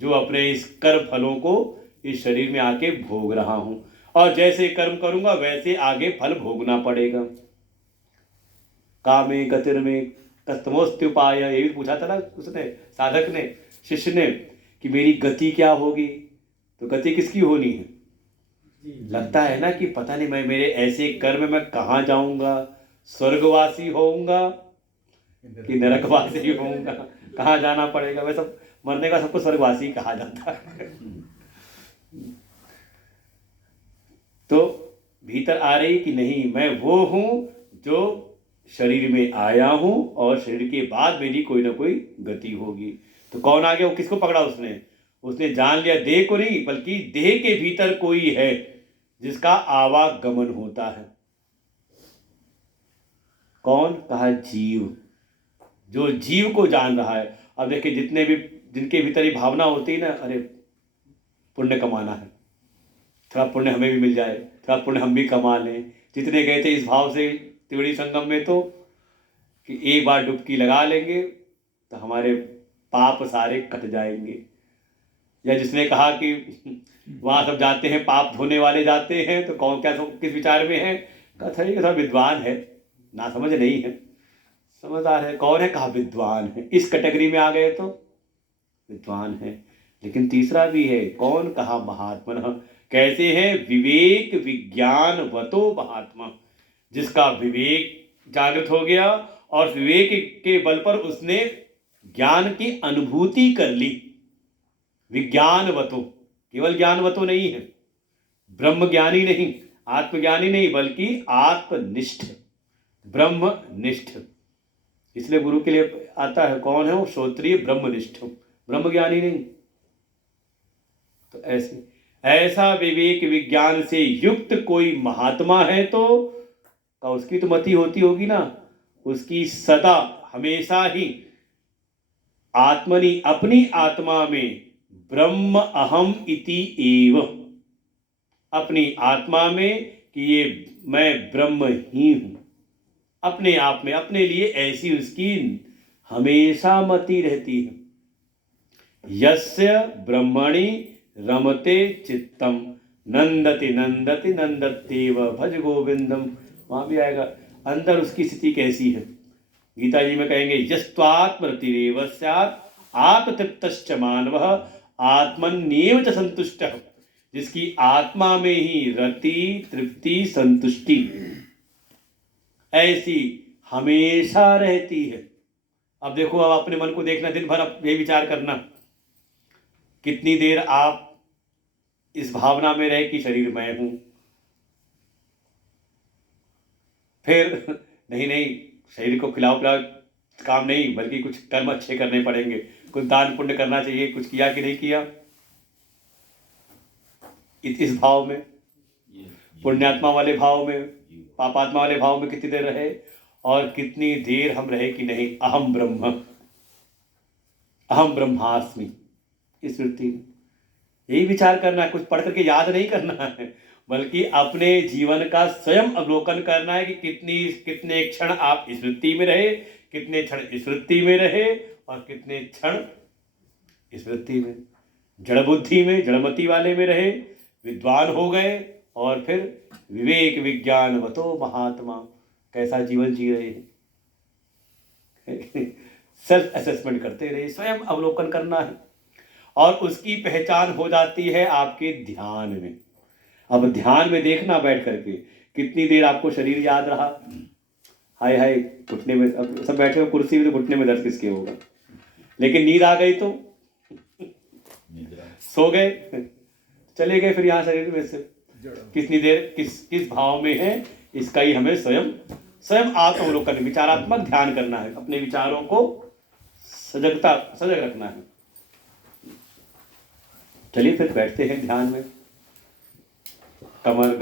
जो अपने इस कर्म फलों को इस शरीर में आके भोग रहा हूं, और जैसे कर्म करूंगा वैसे आगे फल भोगना पड़ेगा। कामे गतिर्मे कस्तमोस्त्युपाय, ये भी पूछा था ना उसने, साधक ने, शिष्य ने, कि मेरी गति क्या होगी। तो गति किसकी होनी है? लगता है ना कि पता नहीं मैं मेरे ऐसे कर्म में कहाँ जाऊंगा, स्वर्गवासी होऊंगा कि नरकवासी होऊंगा, कहाँ जाना पड़ेगा। वैसे मरने का सबको स्वर्गवासी कहा जाता है। तो भीतर आ रही कि नहीं, मैं वो हूं जो शरीर में आया हूँ और शरीर के बाद मेरी कोई ना कोई गति होगी। तो कौन आ गया? वो किसको पकड़ा उसने? उसने जान लिया देह को नहीं, बल्कि देह के भीतर कोई है जिसका आवागमन होता है। कौन? कहा जीव। जो जीव को जान रहा है। अब देखिए, जितने भी जिनके भीतर ये भावना होती है ना, अरे पुण्य कमाना है, थोड़ा पुण्य हमें भी मिल जाए, थोड़ा पुण्य हम भी कमा लें। जितने गए थे इस भाव से त्रिवेणी संगम में, तो कि एक बार डुबकी लगा लेंगे तो हमारे पाप सारे कट जाएंगे। या जिसने कहा कि वहाँ सब जाते हैं, पाप धोने वाले जाते हैं, तो कौन क्या किस विचार में है? कहा था ये थोड़ा विद्वान है, ना समझ नहीं है, समझदार है। कौन है? कहा विद्वान है। इस कैटेगरी में आ गए तो विद्वान है। लेकिन तीसरा भी है। कौन? कहा महात्मा। कैसे है? विवेक विज्ञान वतो महात्मा। जिसका विवेक जागृत हो गया और विवेक के बल पर उसने ज्ञान की अनुभूति कर ली। विज्ञानवतो, केवल ज्ञानवतो नहीं है, ब्रह्मज्ञानी नहीं, आत्मज्ञानी नहीं, बल्कि आत्मनिष्ठ, ब्रह्मनिष्ठ। इसलिए गुरु के लिए आता है। कौन है वो? श्रोत्रिय ब्रह्मनिष्ठ, ब्रह्मज्ञानी नहीं। तो ऐसा विवेक विज्ञान से युक्त कोई महात्मा है तो उसकी तो मति होती होगी ना, उसकी सदा हमेशा ही आत्मनि, अपनी आत्मा में ब्रह्म अहम इति एव, अपनी आत्मा में कि ये मैं ब्रह्म ही हूं, अपने आप में, अपने लिए ऐसी उसकी हमेशा मति रहती है। यस्य ब्रह्मणि रमते चित्तम नंदति नंदति नंदत्येव भज गोविंदम। वहां भी आएगा। अंदर उसकी स्थिति कैसी है? गीता जी में कहेंगे यस्त्वात्मरतिरेव स्यात् आत्मतृप्तश्च मानवः आत्मन्येव च संतुष्टः। जिसकी आत्मा में ही रति, तृप्ति, संतुष्टि ऐसी हमेशा रहती है। अब देखो, अब अपने मन को देखना, दिन भर अब ये विचार करना, कितनी देर आप इस भावना में रहे कि शरीर मैं हूं। फिर नहीं, शरीर को खिलाओ पिलाओ काम नहीं, बल्कि कुछ कर्म अच्छे करने पड़ेंगे, कुछ दान पुण्य करना चाहिए। कुछ किया कि नहीं किया? इस भाव में, पुण्यात्मा वाले भाव में, पापात्मा वाले भाव में कितनी देर रहे और कितनी देर हम रहे कि नहीं अहम ब्रह्म, अहम ब्रह्मास्मि, इस वृत्ति में। यही विचार करना है। कुछ पढ़ करके याद नहीं करना है, बल्कि अपने जीवन का स्वयं अवलोकन करना है कि कितने क्षण आप इस वृत्ति में रहे, कितने क्षण इस वृत्ति में रहे और कितने क्षण इस वृत्ति में, जड़ बुद्धि में, जड़मति वाले में रहे, विद्वान हो गए और फिर विवेक विज्ञान वतो महात्मा। कैसा जीवन जी रहे हैं? सेल्फ असेसमेंट करते रहे, स्वयं अवलोकन करना है और उसकी पहचान हो जाती है आपके ध्यान में। अब ध्यान में देखना बैठ करके कितनी देर आपको शरीर याद रहा। हाय हाय घुटने में, अब सब बैठे हो कुर्सी में तो घुटने में दर्द किसके होगा, लेकिन नींद आ गई तो सो गए, चले गए फिर यहाँ शरीर में से। कितनी देर किस भाव में है, इसका ही हमें स्वयं आत्मावलोकन, विचारात्मक ध्यान करना है। अपने विचारों को सजग रखना है। चलिए फिर बैठते हैं ध्यान में। कमर